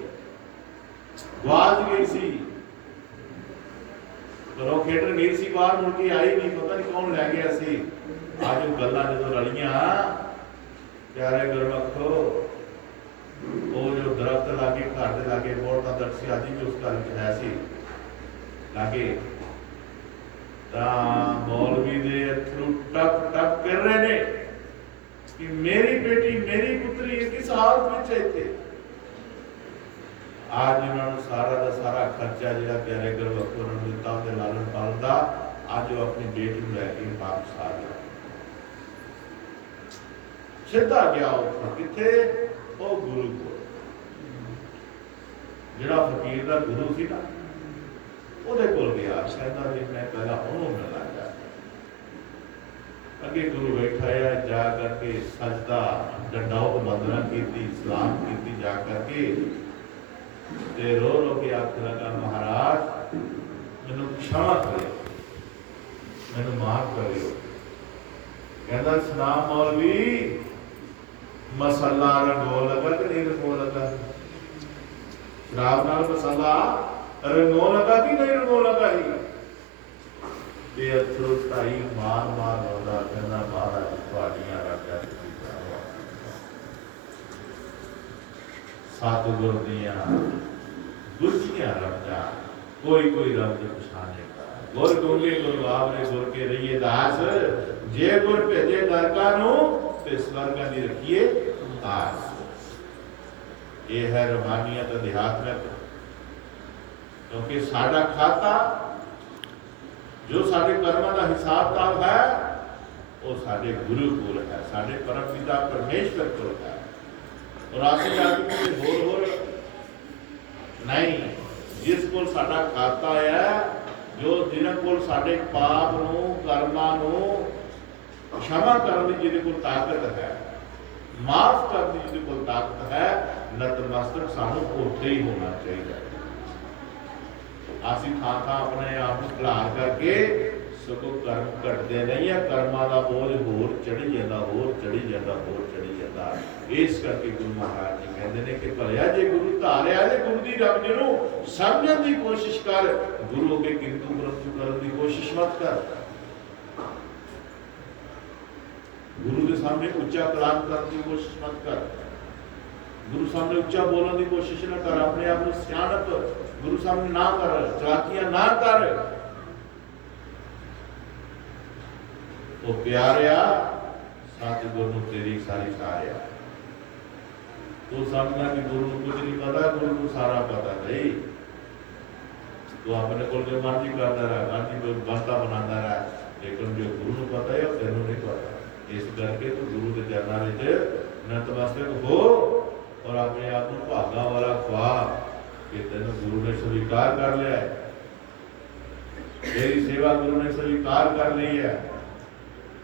गुआच गई सी, घरों खेडन गई सी, बाहर मुड़ के आई नहीं, पता नहीं कौन लै गया सी। आज वो गल्लां जो रलियां प्यारे गुरमखो, वो जो दरख्त लागे घर के लागे बहुत दरख्त सी, अज भी उस घर में है सी लागे, मौलवी दे अथरू टप टप कर रहे ने कि मेरी बेटी मेरी पुत्री किस हालत में है इत्थे। आज उन्होंने सारा का सारा खर्चा जो प्यारे गुरबख्श उन्होंने दिता उनके लालन पालन का, आज वो अपनी बेटी को लैके वापस आ गया, सीधा गया उत्थे किथे, वो गुरु को, जिहड़ा फकीर का गुरु सी ना ਉਹਦੇ ਕੋਲ ਗਿਆ। ਕਹਿੰਦਾ ਵੀ मैं पहला ਉਹਨੂੰ ਮਿਲਣਾ ਚਾਹੁੰਦਾ। ਅੱਗੇ गुरु बैठा है, जा करके सजदा डंडाओ वंदना की, सलाम की, जा करके ते रो रो के आख लगा महाराज मैनू क्षमा करे, मैनू माफ करियो। कहता सुना मौलवी मसाला रंगो लगा कि नहीं रंगो लगा? शराब नाल मसाला रंगो लगा कि नहीं रंगो लगा? ही अथरू ढाई मार मार रोंदा, कहना महाराज तुहाडियां रंगां सतगुर दियां गुरजियां रंगां कोई कोई रंग पछाने का। गुर गोले गुरु आवरे गुर के रहिए दास, जे गुर भेजे नरकां नूं ते स्वर्गां दी रखिए आस। ये है रूहानियत अध्यात्मिक, क्योंकि साडा खाता जो साडे कर्मां दा हिसाब किताब है वो साडे गुरु कोल है, साडे परम पिता परमेश्वर कोल है। और आसी आदमी कोई होर नहीं, जिस कोल साडा खाता है, जो जिन्हां कोल साडे पाप नूं कर्मां नूं क्षमा करने की जिहदे कोल ताकत है, माफ करने की जिहदे कोल ताकत है, नतमस्तक सानू उत्थे ही होना चाहिए। ਅਸੀਂ ਥਾਂ ਥਾਂ ਆਪਣੇ ਆਪ ਨੂੰ ਖਿਲਾਰ ਕਰਕੇ ਸਗੋਂ ਕਰਮ ਘਟਦੇ ਨਹੀਂ ਆ, ਕਰਮਾਂ ਦਾ ਬੋਝ ਹੋਰ ਚੜੀ ਜਾਂਦਾ, ਹੋਰ ਚੜੀ ਜਾਂਦਾ, ਹੋਰ ਚੜੀ ਜਾਂਦਾ। ਇਸ ਕਰਕੇ ਗੁਰੂ ਮਹਾਰਾਜ ਜੀ ਕਹਿੰਦੇ ਨੇ ਕਿ ਭਲਿਆ ਜੇ ਗੁਰੂ ਧਾਰਿਆ ਜੇ ਗੁਰੂ ਦੀ ਰਬ ਨੂੰ ਸਮਝਣ ਦੀ ਕੋਸ਼ਿਸ਼ ਕਰ, ਗੁਰੂ ਅੱਗੇ ਕਿੰਤੂ ਪਰੰਤੂ ਕਰਨ ਦੀ ਕੋਸ਼ਿਸ਼ ਮਤ ਕਰ। गुरु के सामने उच्चा कलाम करने की कोशिश मत कर, गुरु सामने उच्चा बोलने की कोशिश न कर, अपने आप को सियाणप गुरु सामने ना कर, चाकियां ना कर। तो प्यारिया सतगुरु तेरी सारी सारिया, तो समझना कि गुरु को कुछ नहीं पता, गुरु को सारा पता नहीं। तो अपने को जो मर्जी करता रहा, मर्जी को बनता बनाता रहा, लेकिन जो गुरु को पता है तेनों नहीं पता। इस करके तो गुरु के चरणों में नतमस्तक हो और अपने आप को भागा वाला खुआ कि तेन गुरु ने स्वीकार कर लिया है, तेरी सेवा गुरु ने स्वीकार कर ली है,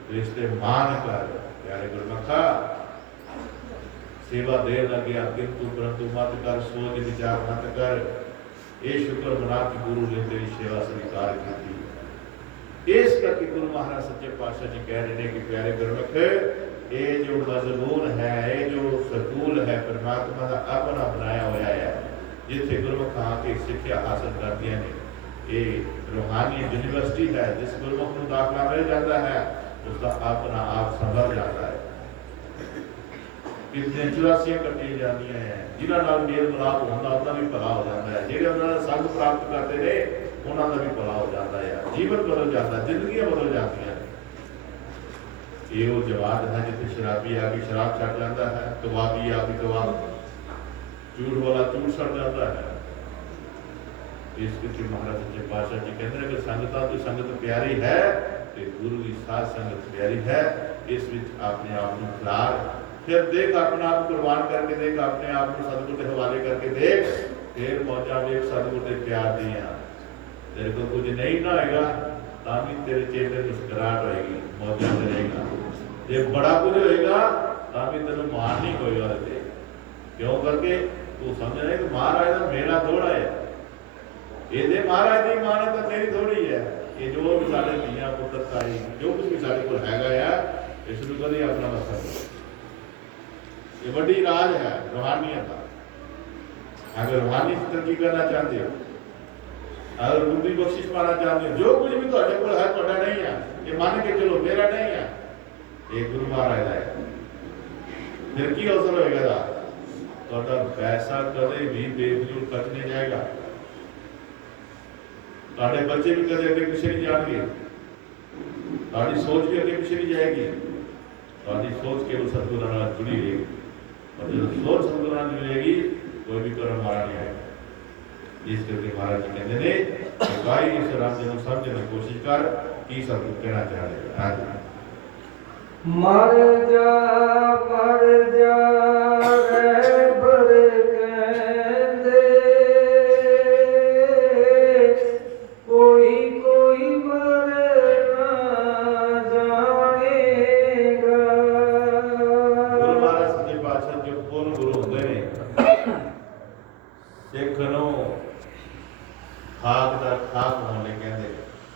तो इससे मान कर प्यारे गुरमखा सेवा देर लगे, किंतु परंतु मत कर, सोच विचार मत कर। ये शुक्र मना कि गुरु ने तेरी सेवा स्वीकार की। इस करके गुरु महाराज सच्चे पातशाह जी कह रहे हैं कि प्यारे गुरमुख, ये जो मजमून है, ये जो सकूल है परमात्मा का अपना बनाया हुआ है, जिथे गुरमुख आके शिक्षा हासिल करती हैं, ये रूहानी यूनिवर्सिटी है। जिस गुरमुख को दाखला मिल जाता है उसका अपना आप संभल जाता है। कितने 84 कट्टियां जानियां हैं जिन्होंने मेल मिलाप होता उनका भी भला हो जाता है, जेडे उन्होंने संग प्राप्त करते रहे उन्होंने भी भला हो जाता है, जीवन बदल जाता है, जिंदगियां बदल जाती हैं। ये वो जवाब है जितने शराबी आके शराब छड़ जाता है, कबाबी आके कबाब, झूठ वाला झूठ छड़ जाता है। इस करके महाराज सच्चे पातशाह जी कहते हैं कि संगता तो संगत प्यारी है तो गुरु की साथ संगत प्यारी है। इस विच अपने आप को खिलार, फिर देख अपने आप को कुर्बान करके देख, अपने आप को सतगुरु के हवाले करके देख, फिर मौजा वेख सतगुरु के प्यार दिया। तेरे को कुछ नहीं ना होगा ताकि तेरे चेहरे मुस्कुराहट होएगी, मौजा करेगा। जे बड़ा कुछ होएगा ताकि तेन मान नहीं होएगा। क्यों करके तू समझ रहे कि महाराज का मेरा थोड़ा है, ये महाराज की मान है तो मेरी थोड़ी है। ये जो भी साढ़े धियां पुत्र ताई जो कुछ भी साढ़े को हैगा है इसमें कभी अपना मसला, ये बड़ी राज है रूहानियत का। अगर रूहानी तरक्की करना चाहते हो, अगर गुरु की बख्शिश पाना चाहते हो, जो कुछ भी ਤੁਹਾਡੇ ਕੋਲ है ਤੁਹਾਡਾ नहीं है, ये मान के चलो मेरा नहीं है, ये गुरु महाराज का है। फिर की अवसर होएगा ਤੁਹਾਡਾ पैसा कदे भी बेफिजूल खर्च नहीं जाएगा। ਤੁਹਾਡੇ ਬੱਚੇ भी कदे अगे पिछे नहीं जाएंगे, ਤੁਹਾਡੀ सोच भी अगे पिछे नहीं जाएगी, ਤੁਹਾਡੀ सोच केवल सतगुरु नाल जुड़ी रहेगी। और जो सोच सतगुरु नाल जुड़ी रहेगी कोई भी कर्म मारा नहीं आएगा। इस करके महाराज जी कहते हैं भाई इस रास्ते को समझने की कोशिश कर की सतगुरु कहना चाह रहे हैं। मर जा रहबर कहंदे, कोई कोई मर ना जानेगा। गुरु महाराज सच्चे पातशाह जो पूर्ण गुरु होते हैं सिख नूं खाक दर खाक होने कहते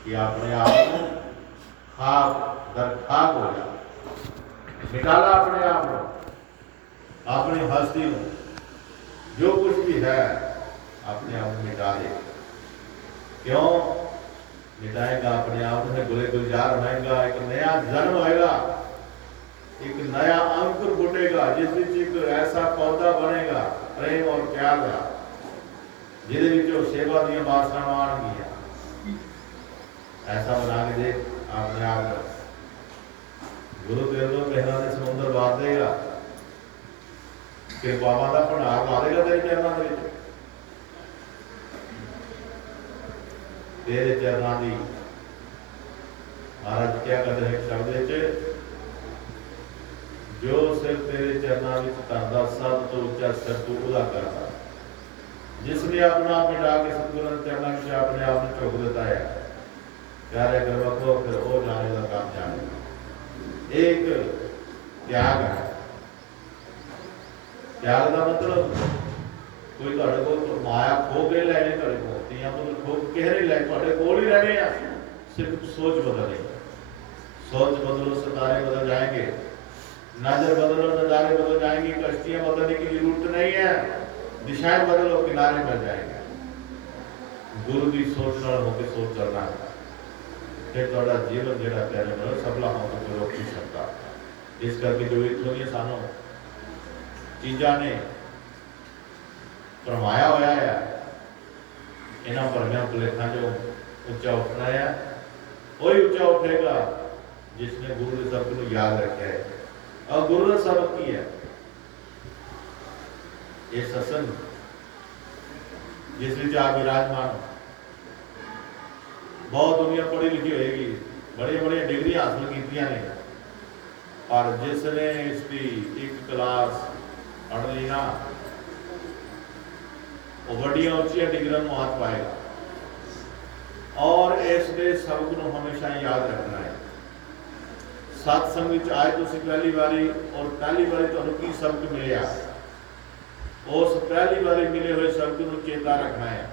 कि अपने आप को खाक दर खाक हो जा, निकाला अपने आप को, अपनी हस्ती को, जो कुछ भी है अपने आप को मिटा दे। क्यों मिटाएगा? अपने आप में गुले गुलजार होएगा, एक नया जन्म होएगा, एक नया अंकुर फूटेगा जिस एक ऐसा पौधा बनेगा प्रेम और प्यार का, जिहदे विच सेवा दी वासना आउणगीआं। ऐसा बना के देख अपने आप को। गुरु तेरे तो मेहनत के समुद्र वार देगा, कृपावां दा भंडार ला देगा तेरे चरणों के विच। तेरे चरणों की महाराज क्या कहते हैं शब्द विच, जो सिर तेरे चरणों में धरदा सब तो उच्चा सिर तू उदा करता। जिसने अपना आप मिटा के सतगुरु के चरणों में अपने आप में झुक देता है, प्यारे गुरबखो फिर वो जाने का काम जाने। एक त्याग है। त्याग का मतलब कोई ਤੁਹਾਡੇ ਕੋਲ माया खो के लैने, ਤੁਹਾਡੇ ਕੋਲ ਧੀਆਂ ਪੁੱਤ खो के नहीं लैने, ਤੁਹਾਡੇ ਕੋਲ ही रहने हैं। सिर्फ सोच बदले, सोच बदलो सितारे बदल जाएंगे, नजर बदलो नजारे बदल जाएंगे, कश्तियां बदलने की जरूरत नहीं है, दिशाएं बदलो किनारे मिल जाएंगे। गुरु की सोच नाल होकर सोच चलना है, फिर ਤੁਹਾਡਾ जीवन ਜਿਹੜਾ प्यारे ਨਾਲ सफला होने को कोई रोक नहीं सकता। इस करके जो इत्थों दी सानू चीज़ां ने फरमाया होया है, इन्हां भरमियां भुलेखां जो उच्चा उठना है, वही उच्चा उठेगा जिसने गुरु के शब्द को याद रखा है। और गुरु का सबक की है ये सत्संग जिस विच आप विराजमान हो। बहुत दुनिया पढ़ी लिखी होएगी, बड़ी बड़ी डिग्री हासिल कीतियां ने, और जिसने इसकी एक क्लास पढ़ ली ना वो बड़िया उच्चिया डिग्रियां में हाथ पाएगा। और इसके सबक को हमेशा याद रखना है। सत्संग विच आए तुसीं पहली बारी, और पहली बारी तुहानूं की सबक मिलिया, उस पहली बारी मिले हुए सबक को चेता रखना है।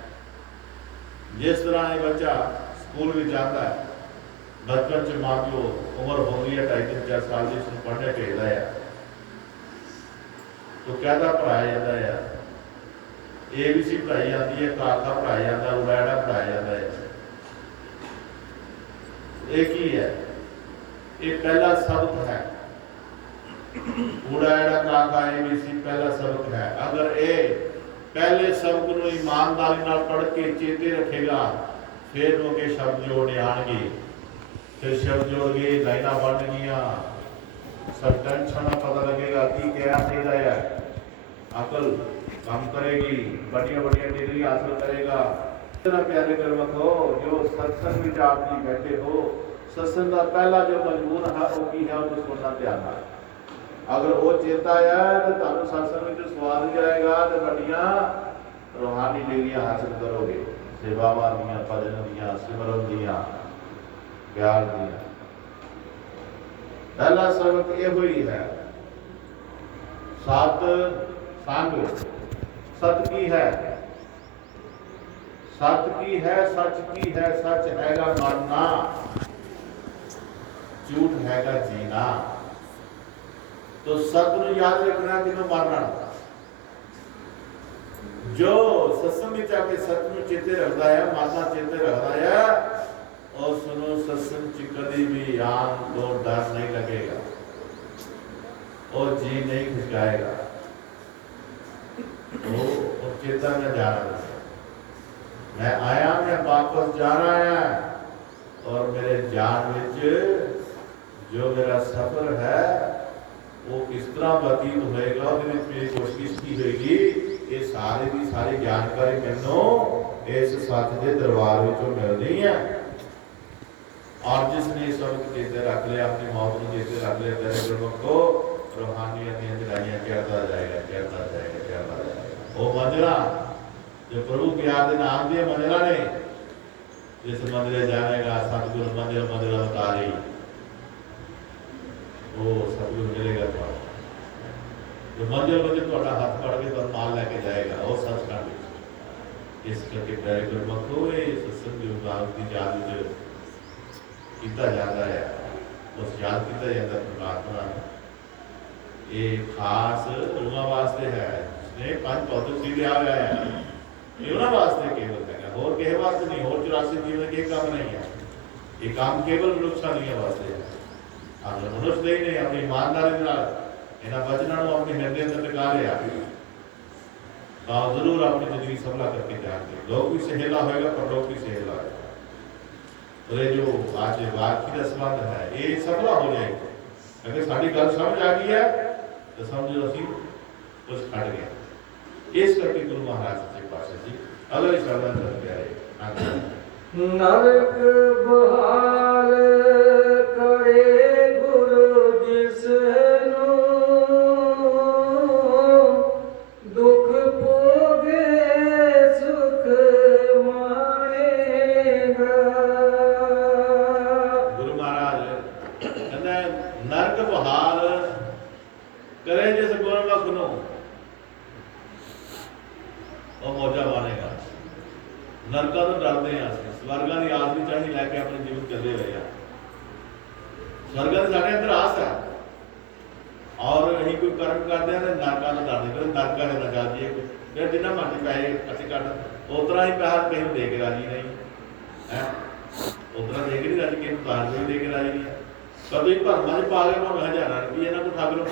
जिस तरह ये बच्चा स्कूल में जाता है, बचपन से माँ प्यो उम्र हो गई है 2.5-4 साल की, इसमें पढ़ने भेजता है तो क्या पढ़ाया जाता है? ABC पढ़ाई जाती है, काका पढ़ाया जाता है, उड़ाड़ा पढ़ाया जाता है। एक ही है ये पहला सबक है। कूड़ा एड़ा काका ABC पहला सबक है। अगर ये पहले सबक को ईमानदारी नाल पढ़ के चेते रखेगा, फिर होके शब्द जोड़ने आएंगे, फिर शब्द जोड़ के लाइना बन गई, सब टेंशन ना पता लगेगा कि क्या चाहिए है। अकल काम करेगी, बढ़िया बढ़िया डिग्री हासिल करेगा। इतना प्यारे गुरमखो जो सत्संग में आप जी बैठे हो, सत्संग का पहला जो मजबूर है वो की है, उसको सुनना ध्यान है। अगर वो चेता है तो तुम सत्संग में स्वाद जाएगा तो बढ़िया रूहानी डिग्रियां हासिल करोगे, सेवावां दियां, भजन दियां, सिमरन दियां, प्यार दियां। पहला सबक ये हुई है सत संग। सत की है, सत की है, सच की है। सच हैगा मरना, झूठ हैगा जीना। तो सत ਨੂੰ याद रखना कि मैं मरना। जो सत्संग में जाके सत ਨੂੰ चेते रखता है, मरना चेते रखता है, और सुनो सत्संग च कभी भी आन तो डर नहीं लगेगा और जी नहीं खिंचाएगा। वो चेता में जाना, मैं आया, मैं वापस जाना है, और मेरे जान विच जो मेरा सफर है वो किस तरह व्यतीत होएगा, मेरी कोशिश की होगी, ये सारी की सारी जानकारी मैनू इस सच के दरबार विचों मिलनी है। और जिसने सबक चेते रख लिया, अपनी मौत को चेते रख लिया, तेरे गुरमुखो रूहानियत दी चढ़ाइयां चढ़ता जाएगा, चढ़ता जाएगा, चढ़ता जाएगा। वो मंजिला जो प्रभु प्यार के नाम दिए मंजिला ने, जिस मंदिर जाएगा सतगुरु मंदिर मंदिर उतारी, वो सतगुरु मिलेगा। जो मंदिर मंदिर थोड़ा हाथ पकड़ के तो माल लेके जाएगा, वो सचखंड। इस करके प्यारे गुरमुखो सत्संग विभाग की याद किया जाता है, उस याद किया जाता है परमात्मा। ये खास रूहां वास्ते है, जिसने पंज पौधे सीधे आ गया है, ये उन्होंने वास्ते केवल है, और किसी वास्ते नहीं। और 84 जीवन के काम नहीं है, ये काम केवल मनुष्य वास्ते है। अगर मनुष्य ही नहीं अपनी ईमानदारी इन्होंने वचनों को अपने हृदय अंदर टिका लिया तो जरूर अपनी जिंदगी सफला करके जाएंगे। लोग भी सहेला होगा, पर लोग भी सहेला है। तो ये जो आज वाक्य का संबंध है, ये सफला हो जाएगा। अगर साड़ी गल समझ आ गई है तो समझो असी कुछ खड़ गया। इस करके गुरु महाराज सच्चे पातशाह जी अगले शब्द में प्यारे नरक बहार करे गुरु जिसनु दुख भोगे सुख मानेगा। गुरु महाराज कहते नरक बहार करे जिस गुरमुख नु वो मौजा मानेगा। नरका तो डरते हैं, स्वर्गा की आस भी चाही लैके अपने जीवन चले हुए हैं। स्वर्गा तो साढ़े अंदर आस है, और अं कोई कर्म करते हैं नरका तो डरते, नरका से ना जाइए फिर जिन्ना मर्जी पैसे अच्छे कर उतना ही पैसा कहीं दे के राजी नहीं है, उतना दे के नहीं राजी, किसी दान भी दे के राजी नहीं है। कभी भरमा च पा के भावें हज़ारां रुपये इन्हों को ठग लो,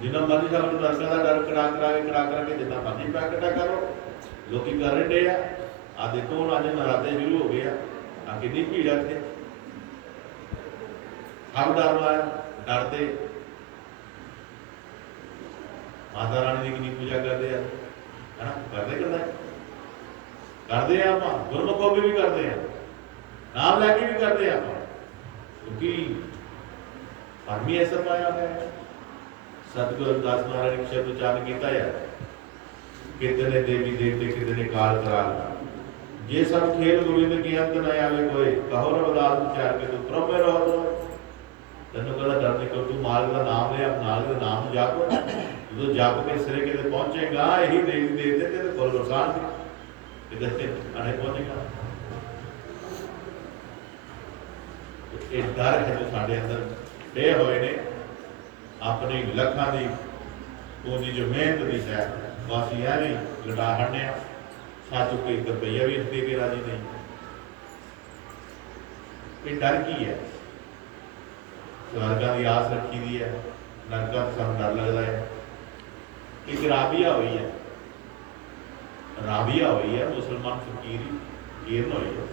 जिन्ना मर्जी सब नरका का डर करा के जितना मर्जी पैकेटा करो। लोग कर रहे हैं, आ देखो हम अज नराते शुरू हो गए, आ कि भीड़ है इतने, सब डर लाया, डरते माता रानी की पूजा करते हैं, है ना, करते हैं आप गुरमुखों भी करते हैं, नाम लैके भी करते हैं आप, क्योंकि धर्म ही ऐसा पाया है। सतगुरु रविदास महाराज ने शब्द उच्चारण किया है, कितने देवी देवते कितने काल कराल, ये सब खेल गोविंद के अंत न आवे कोई, कहो रविदास उच्चार के तू प्रभ में रहो। तो तेन कहता डर नहीं, तू मालिक का नाम ले, मालिक का नाम जाप, जो जाप के सिरे के पहुंचेगा, यही देवी देवते तेरे कोल नुकसान अने पहुंचेगा। ये डर है जो साढ़े अंदर डे हुए ने, अपनी लखा की पूंजी जो मेहनत की है बस यह नहीं लटा हटने, साचो कोई 1 रुपया भी दे के राजी नहीं। ਇਹ ਡਰ ਕੀ ਹੈ? स्वर्गां की आस रखी दी है, नरकां तो सानूं डर लगता है। एक राबिया हुई है, राबिया हुई है मुसलमान फकीर गिरन हुई है।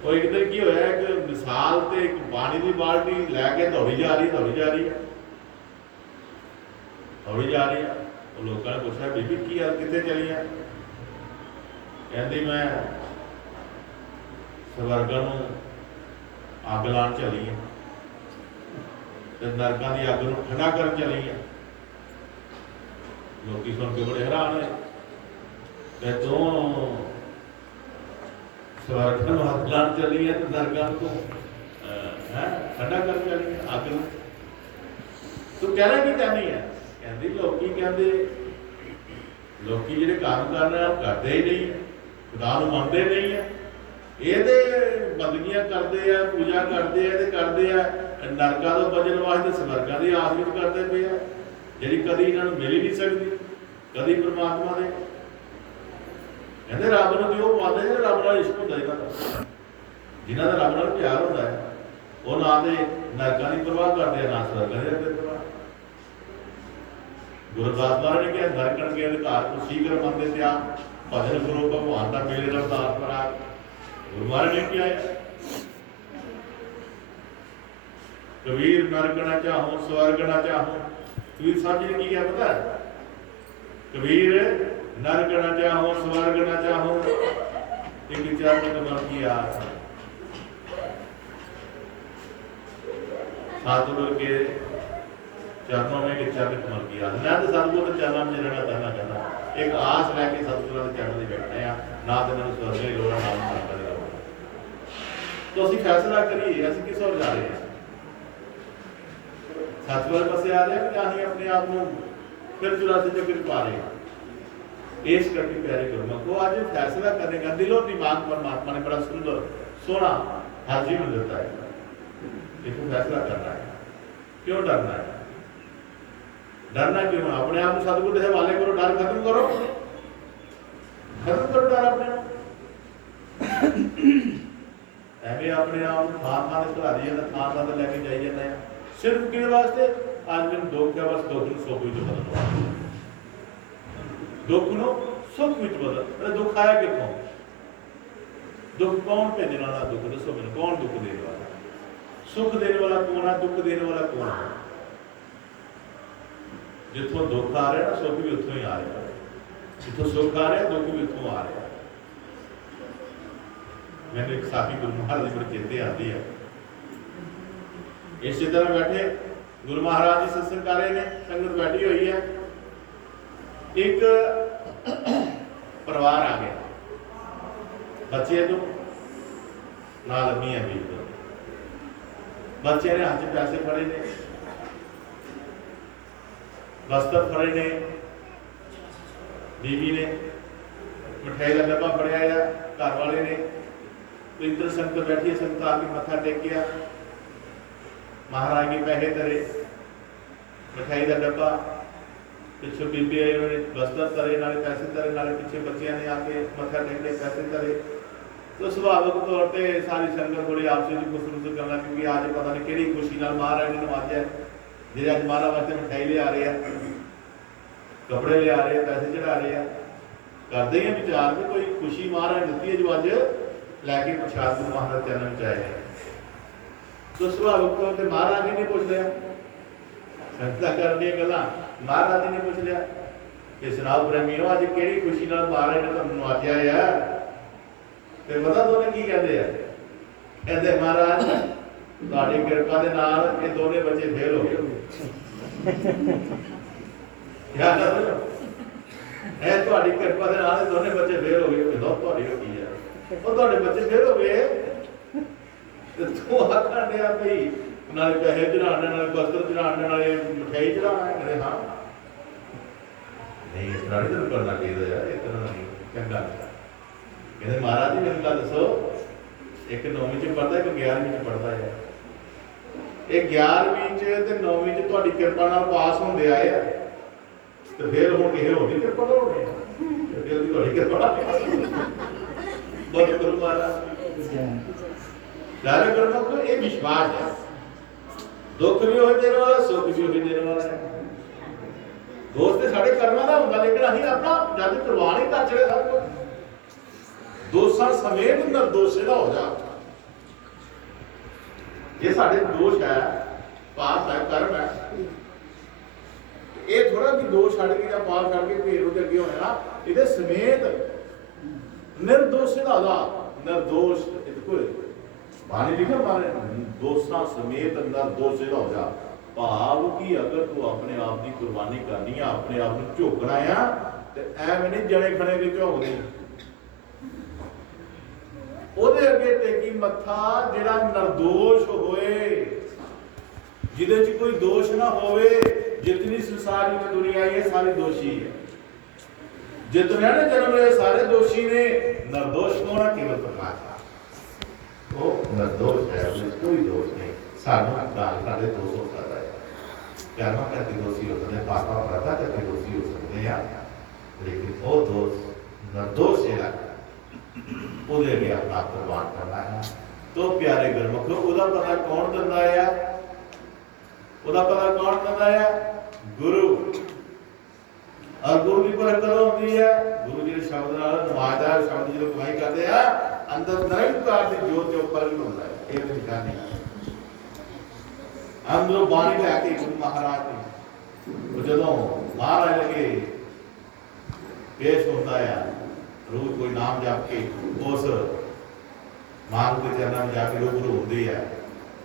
वो एक दिन की होया, एक मिसाल ते एक पानी की बाल्टी लैके दौड़ी जा रही है, दौड़ी जा रही है, दौड़ी जा रही है। वो लोगों ने पूछा, बीबी की गल कितने चली है? कहती मैं स्वर्गां नूं अग लाण चली है, नरकां की अग नूं ठंडा कर चली है। लोग सुन के बड़े हैरान है, तू स्वर्गां नूं अग लाण चली है तो नरकां को ठंडा कर चली है अग नूं। तू कहना की चाहनी है? कहती लोग कहते लोग जिहड़े काम कर रहे करते ही नहीं, खुदा नूं मनते नहीं है, ये बंदगियां करते हैं, पूजा करते हैं, नरकां तो बचन वास्ते स्वर्गां की आस विच करते पे है, जिहड़ी कदी इन्हां नूं मिल ही नहीं सकती, कदी परमात्मा दे। कहते रब नूं क्यों पाते हैं? रब नाल इश्क हुंदा इन्हां दा, जिन्हां दा रब नाल प्यार हुंदा है, वो ना ते नरकां दी परवाह करदे हैं, ना स्वर्गां दी रखदे परवाह। गुरदास महाराज ने कहा, नरकण के अधिकार को शीघ्र मंदे त्याग, भजन करो भगवान का मेले रवतार पराग। गुरु महाराज ने क्या है? कबीर नरक न चाहूं स्वर्ग न चाहूं। कबीर साहब जी ने की क्या पता है? कबीर नरक न चाहूं स्वर्ग न चाहूं, एक चरण कमल की आस। सतगुरु के चरणों में एक चरण कमल की आस। मैं तो सतगुरु के चरणों में रहना चाहना चाहता, एक आस लैके सतगुरु के चरणों में बैठे हैं, ना तो मैं स्वर्ग की लोड़, ना नरक की लोड़। तो असं फैसला करिए, असं किस ओर जा रहे हैं? सच वाले पासे आ रहे हैं कि नहीं अपने आप को फिर 84 चक्कर पा रहे हैं? इस करके प्यारे गुरमुख को आज फैसला करने का दिलो दिमाग परमात्मा ने बड़ा सुंदर सोना हर जीवन देता है। देखो फैसला करना है, क्यों डरना है? डरना क्यों? अपने आप सतगुरु के हवाले करो, डर खत्म करो, खत्म करो डर अपने। एवं अपने आप खान खान खिला दी जाता, खान खान लैके जाई जाते हैं, सिर्फ कि वास्ते आज मैंने दुख है, बस दुख में सुख में बदल, दुख नो सुख में बदल। दुख आया कितों? दुख कौन भेजने वाला? दुख दसो मैंने, कौन दुख देने वाला? सुख देने वाला कौन है? दुख देने वाला कौन है? जिथों दुख आ रहा है सुख भी उतों ही आ रहा है, जिथों सुख आ रहा है दुख भी उतों आ रहा है। मैंने एक साथी गुरु महाराज जी बड़ी चेते आती है, इस तरह बैठे गुरु महाराज जी सत्संग कर रहे हैं, संगत बैठी हुई है, एक परिवार आ गया, बच्चे तो नाल मियां बीवी, बच्चे ने हाथ पैसे फड़े ने, दस्तक फड़े ने, बीवी ने मिठाई का डब्बा फड़िया है, घर वाले ने तो इधर संगत बैठी है, संगत आके मत्था टेकिया, महाराज के पैसे तरे, मिठाई का डब्बा, पिछे बीबी आई उन्होंने दस्तक तरे, नाले पैसे तरे, नाले पीछे बच्चियां ने आके मत्था टेके पैसे तरे। तो स्वाभाविक तौर पर सारी संगत थोड़ी आपस में खुश करना, क्योंकि आज पता नहीं कि खुशी नाल महाराज ने नवाजा है, जे अज महाराज वास्ते मिठाई ले आ रहे हैं, कपड़े ले आ रहे हैं, पैसे चढ़ा रहे हैं, करते हैं विचार भी कोई खुशी महाराज दी है जो अज लैके प्रसाद गुरु महाराज चरण में आए हैं। तो स्वाभाविक तौर पर महाराज जी ने पूछ लिया, संगत करनी गल्लां महाराज जी ने पूछ लिया कि सुनाओ प्रेमियों अज केड़ी खुशी नाल महाराज ने तुहानूं नवाजा है? ते पता दोने की कहते हैं? कहते महाराज तुहाडी किरपा दे नाल ये दोने बच्चे फेल हो गए। क्या कर रहे हो? ऐ तुहाडी किरपा दे नाल दोने बच्चे फेल हो गए। दो तुहाडी हो की है? ਉਹ ਤੁਹਾਡੇ ਬੱਚੇ ਫੇਲ ਹੋ ਗਏ ਤੇ ਤੂੰ ਆਖਣ ਡਿਆ ਭਈ ਨਾਲੇ ਪੈਸੇ ਚੜਾਉਣੇ, ਨਾਲੇ ਬਸਤਰ ਚੜਾਉਣੇ, ਨਾਲੇ ਮਠਿਆਈ ਚੜਾਉਣਾ। ਕਹਿੰਦੇ ਹਾਂ ਨਹੀਂ, ਇਸ ਤਰ੍ਹਾਂ ਨਹੀਂ ਤੈਨੂੰ ਕਰਨਾ ਚਾਹੀਦਾ ਯਾਰ, ਇਸ ਤਰ੍ਹਾਂ ਨਹੀਂ ਚੰਗਾ। ਕਹਿੰਦੇ ਮਹਾਰਾਜ ਜੀ ਮੈਨੂੰ ਗੱਲ ਦੱਸੋ, ਇੱਕ 9ਵੀਂ ਚ ਪੜ੍ਹਦਾ, ਇੱਕ 11ਵੀਂ ਚ ਪੜ੍ਹਦਾ ਹੈ, ਇਹ 11ਵੀਂ ਚ ਤੇ 9ਵੀਂ ਚ ਤੁਹਾਡੀ ਕਿਰਪਾ ਨਾਲ ਪਾਸ ਹੁੰਦੇ ਆਏ ਆ, ਤੇ ਫਿਰ ਹੁਣ ਕਿਸੇ ਹੋਰ ਦੀ ਕਿਰਪਾ ਨਾਲ ਹੋਣੇ ਆ, ਤੇ ਉਹਦੀ ਤੁਹਾਡੀ ਕਿਰਪਾ ਨਾਲ ਬਹੁਤ ਗੁਰੂ ਮਹਾਰਾਜ प्यारे गुरमुख को ये विश्वास है, दुख भी होए देने वाला, सुख भी होए देने वाला है। दोस्त तो साढ़े कर्मां दा हुंदा, लेकिन असीं अपना जद कुर्बान ही कर छड़े सब कुछ। दोषां समेत निर्दोषे दा हो जा। ये साढ़े दोष है, पाप है, कर्म है, ये थोड़ा कि दोष छड़ के या पाप छड़ के फिर उहदे अगे होने ना, इहदे समेत निर्दोषे दा होदा। निर्दोष इतको बाणी लिखा मारे दोषां समेत निर्दोषे दा हो जा। भाव कि अगर तू अपने आप की कुर्बानी करनी है, अपने आप को झोकना है, तो एवं नहीं जने खने की झोंकनी। ओदे अगे टेकी मत्था जिहड़ा निर्दोष होए, जिहदे च कोई दोष ना होवे। जितनी संसार में दुनिया है सारी दोषी है, जितने ने जन्म लिया सारे दोषी ने। निर्दोष कौन है? केवल परमात्मा, वो निर्दोष है, उसमें कोई दोष नहीं। सानू साढ़े दोष हो सकता है, कर्म करके दोषी हो सकते हैं, पापा प्रथा करके दोषी हो सकते हैं, लेकिन वो दोष निर्दोष है, ਉਹਦੇ लिए अपना कुर्बान करना है। तो प्यारे गुरमुख ਉਹਦਾ पता कौन ਦਿੰਦਾ है? ਉਹਦਾ पता कौन ਦਿੰਦਾ है? गुरु। और गुरु की परख कदों होती है? गुरु जी के शब्द नाल नवाजदा है, शब्द जो कमाई करते हैं, अंदर निरंकार की जोत के ऊपर भी होता है। एक निशानी अंदरों बाणी लैके गुरु महाराज ने जो महाराज लगे पेश होता है, रोज कोई नाम जप के उस माल के चरणों में जाके रूबरू होती है,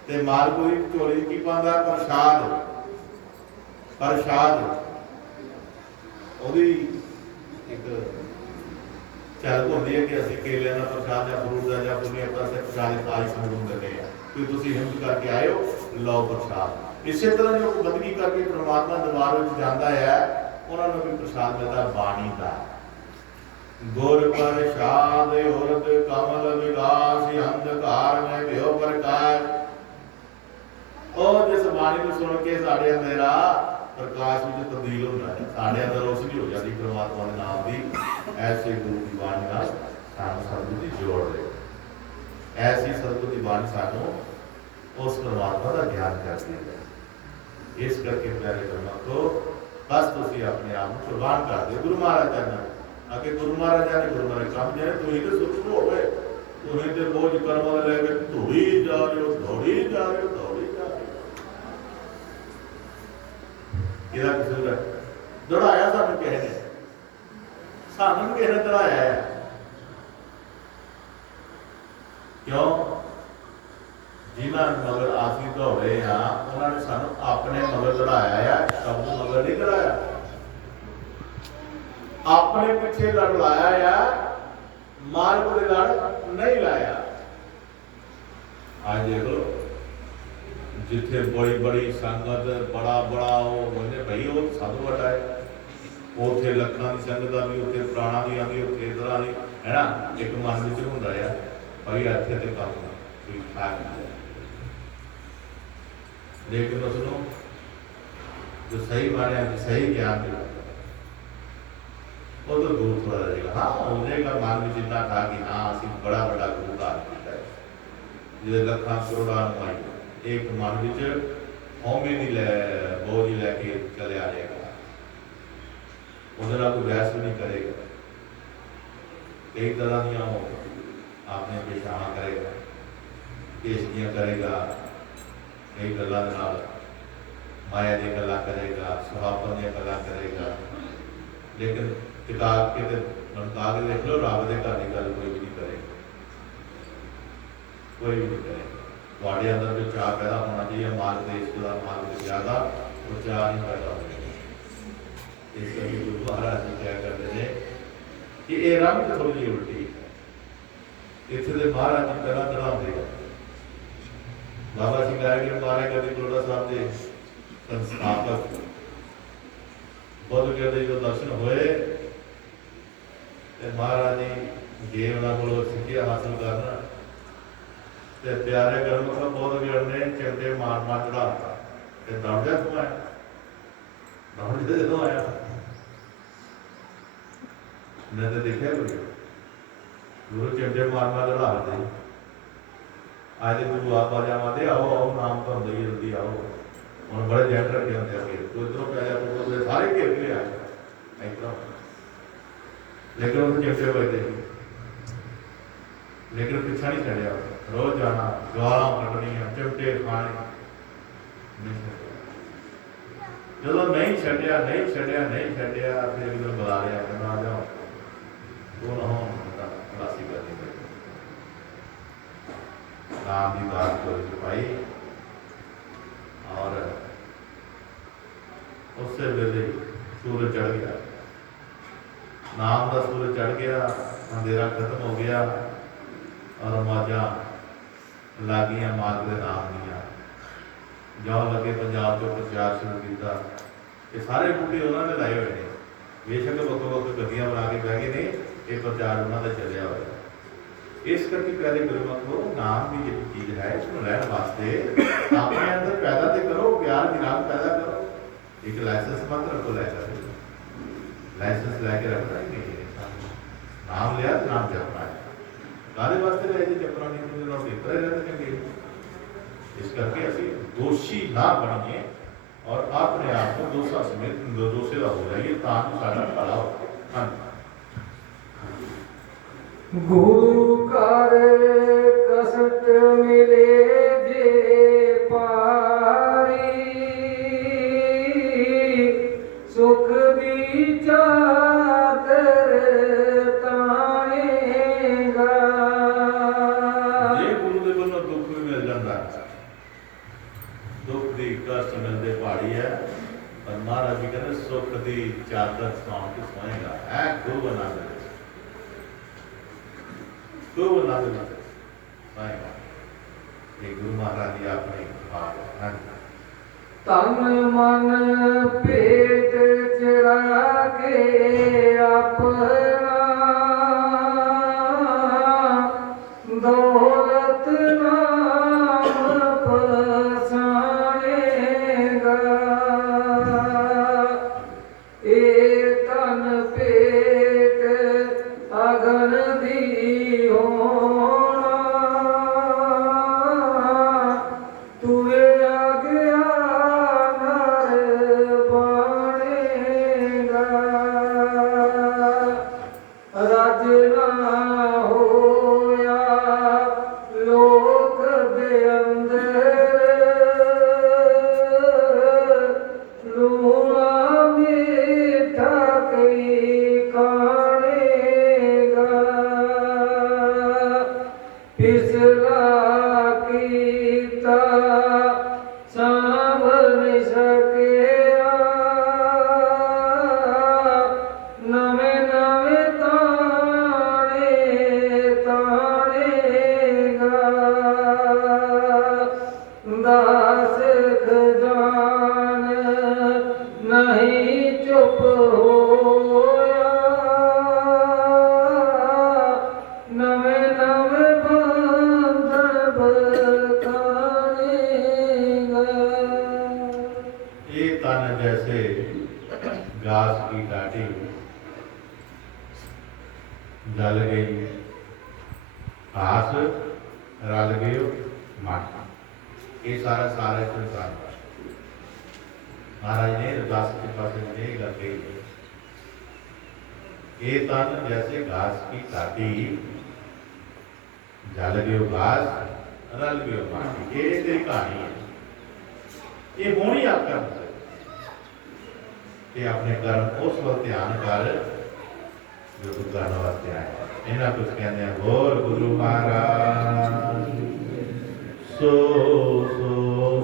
तो माल कोई झोली की पाता प्रसाद। प्रसाद एक चल होती है कि असं केले का प्रसाद या फ्रूट का या पूरी प्रसाद आज संगत देते हैं कि तुम हिम्मत करके आए हो, लो प्रसाद। इस तरह जो बंदगी करके परमात्मा दरबार में जाता है, उन्होंने भी प्रसाद मिलता बाणी का। गुर प्रसाद औरत कमल विलास, अंधकार में भयो प्रकाश। और जिस बाणी को सुन के साढ़े अंधेरा प्रकाश में तब्दील होता है, साढ़े अंदर रोशनी हो जाती परमात्मा के नाम की। ऐसे गुरु की बाणी का सानू सतगुरु जी जोड़ दे, ऐसी सतगुरु की बाणी सानू उस परमात्मा का ज्ञान करती है। इस करके प्यारे गुरमुख को बस तुम अपने आप को कुर्बान कर दे गुरु महाराज चरणों आगे। गुरु महाराज ने गुरु महाराज काम जाए तुम तो सुख हो गए, तुम्हें तो बोझ कर्म लेके दौड़ी जा रहे हो, दौड़ी जा रहे हो, दौड़ी जा रहे हो। किहदा कसूर है? दौड़ाया सानू किसी ने, सानू भी किसी ने दौड़ाया है। क्यों? जिन्होंने मगर आसी दौड़े हाँ, उन्होंने सानू अपने मगर दौड़ाया है, शब्द मगर नहीं दौड़ाया। अपने पीछे लड़ लाया या मार्ग को लड़ नहीं लाया। आज देख लो जिथे बड़ी बड़ी संगत बड़ा बड़ा वो बोले भाई वो साधु बड़ा है, उथे लखा की संगत आ गई, उथे प्राणा की आती, उथे इधर आती है ना। एक मन में होंगे है भाई इतने तो काम ठीक ठाक, लेकिन उसको जो सही माने सही ज्ञान मिला वो तो दूर थोड़ा रहेगा। हाँ होने मान भी जितना था कि हाँ असं बड़ा बड़ा गुरु का किया है, जो लखा करोड़ा नुमाई एक मन विच हौमे नहीं लै बोझ लैके चले आ जाएगा, उधर कोई बहस भी नहीं करेगा। कई तरह दियाँ आपने पेशाना करेगा, पेशगियाँ करेगा, कई गल्लां दे नाल माया दी गल्लां करेगा, सुहापन दी गल्लां करेगा, लेकिन टिका के लमका के देख लो रब के घर की गल कोई भी नहीं करेगा, कोई भी नहीं करेगा। थोड़े अंदर जो चाह पैदा होना चाहिए मार्ग देश का मार्ग ज्यादा वो चाह नहीं पैदा होगी। इस करके गुरु महाराज जी क्या करते हैं कि ये रंग थोड़ी जी उल्टी है। इतने महाराज जी पहला चढ़ाते हैं बाबा सिंगारे महाराज कभी बड़ौदा साहब के संस्थापक बुद्ध के जो दर्शन होए महाराज जी गए उन्होंने को सिक्खिया हासिल करना, ते प्यारे गुरमुख बुद्ध गिर ने चिमटे मार मार चढ़ाता दौड़ जा तू आया, दौड़ जा जो आया मैं तो देखा कोई गुरु चिमटे मार मार चढ़ाते आज गुरु आप आ जाते आओ आओ नाम तो होंगे ही जल्दी आओ हम बड़े जैट रखे होंगे अगे तो इधरों पै जा तो सारे घेर के आए इतना लेकिन उस चिमटे बजते लेकिन पिछा नहीं छड़िया रोज जाना गाला कटनिया चिमटे खाने जो नहीं छड़िया नहीं छड़िया नहीं छड़िया फिर एक दिन बुला लिया कहना आ जाओ तो ना हो खलासी करनी पड़ी नाम की बात तो पाई और उस वेले सूरज चढ़ गया नाम का सूरज चढ़ गया अंधेरा खत्म हो गया और मौजा लग गई मार्ग के नाम दियाँ जो लगे पंजाब चो प्रचार शुरू किया ये सारे बूटे उन्होंने लाए हुए हैं बेशक वक् वक् गड्डियां बना के बह गए ने ये प्रचार उन्होंने चलिया हुआ इस करके प्यारे गुरमखो नाम की जी चीज़ है इसको लैन वास्ते अपने अंदर पैदा तो करो प्यार विराग पैदा करो एक लाइसेंस मत रखो लैकर लाइसेंस लैके रखना ही नहीं है नाम लिया तो नाम जपना है काले वास्ते ले जपना नहीं तो पेपर रहते चंगे इस करके असी दोषी ना बनिए और अपने आप को दोषा समेत दोषे का हो जाइए ताकि साडा भला हो हाँ गुरु कर कष्ट मिले जे पारी सुख दी चादर तानेगा जे गुरु दे वल्लों दुख भी मिल जाता दुख दी कष्ट मिलते पहाड़ी है पर महाराज जी कहते सुख दी चादर सौंप के सोएगा है गुरु बना दे गुरु बना दे सोएगा ये गुरु महाराज जी अपने बात है तन मन पेट चरा के अपना दौलत नाम पसानेगा ए तन पेट अगन दी होना तुए आज्ञा नर बनेगा रज ना होया लोक दे अंदर लूणा मीठा कई खानेगा पिछला कीता सांभ नहीं सकिया नवे नवे ताने तानेगा दास खजान नहीं चुप होया नवे नवे बंधन बखानेगा ये तन जैसे घास की काटी जल गई घास रल गई माटी ये सारा सारा संसार महाराज ने रदास के पास ये गल कही ये तन जैसे घास की काटी जल गयो घास रल गयो माटी ये तेरी कहानी है ये होनी आप कर ये अपने कर्म उस वक्त ध्यान कर जो तू करने वास्ते आए इन्हें कुछ कहते हैं बोल गुरु महाराज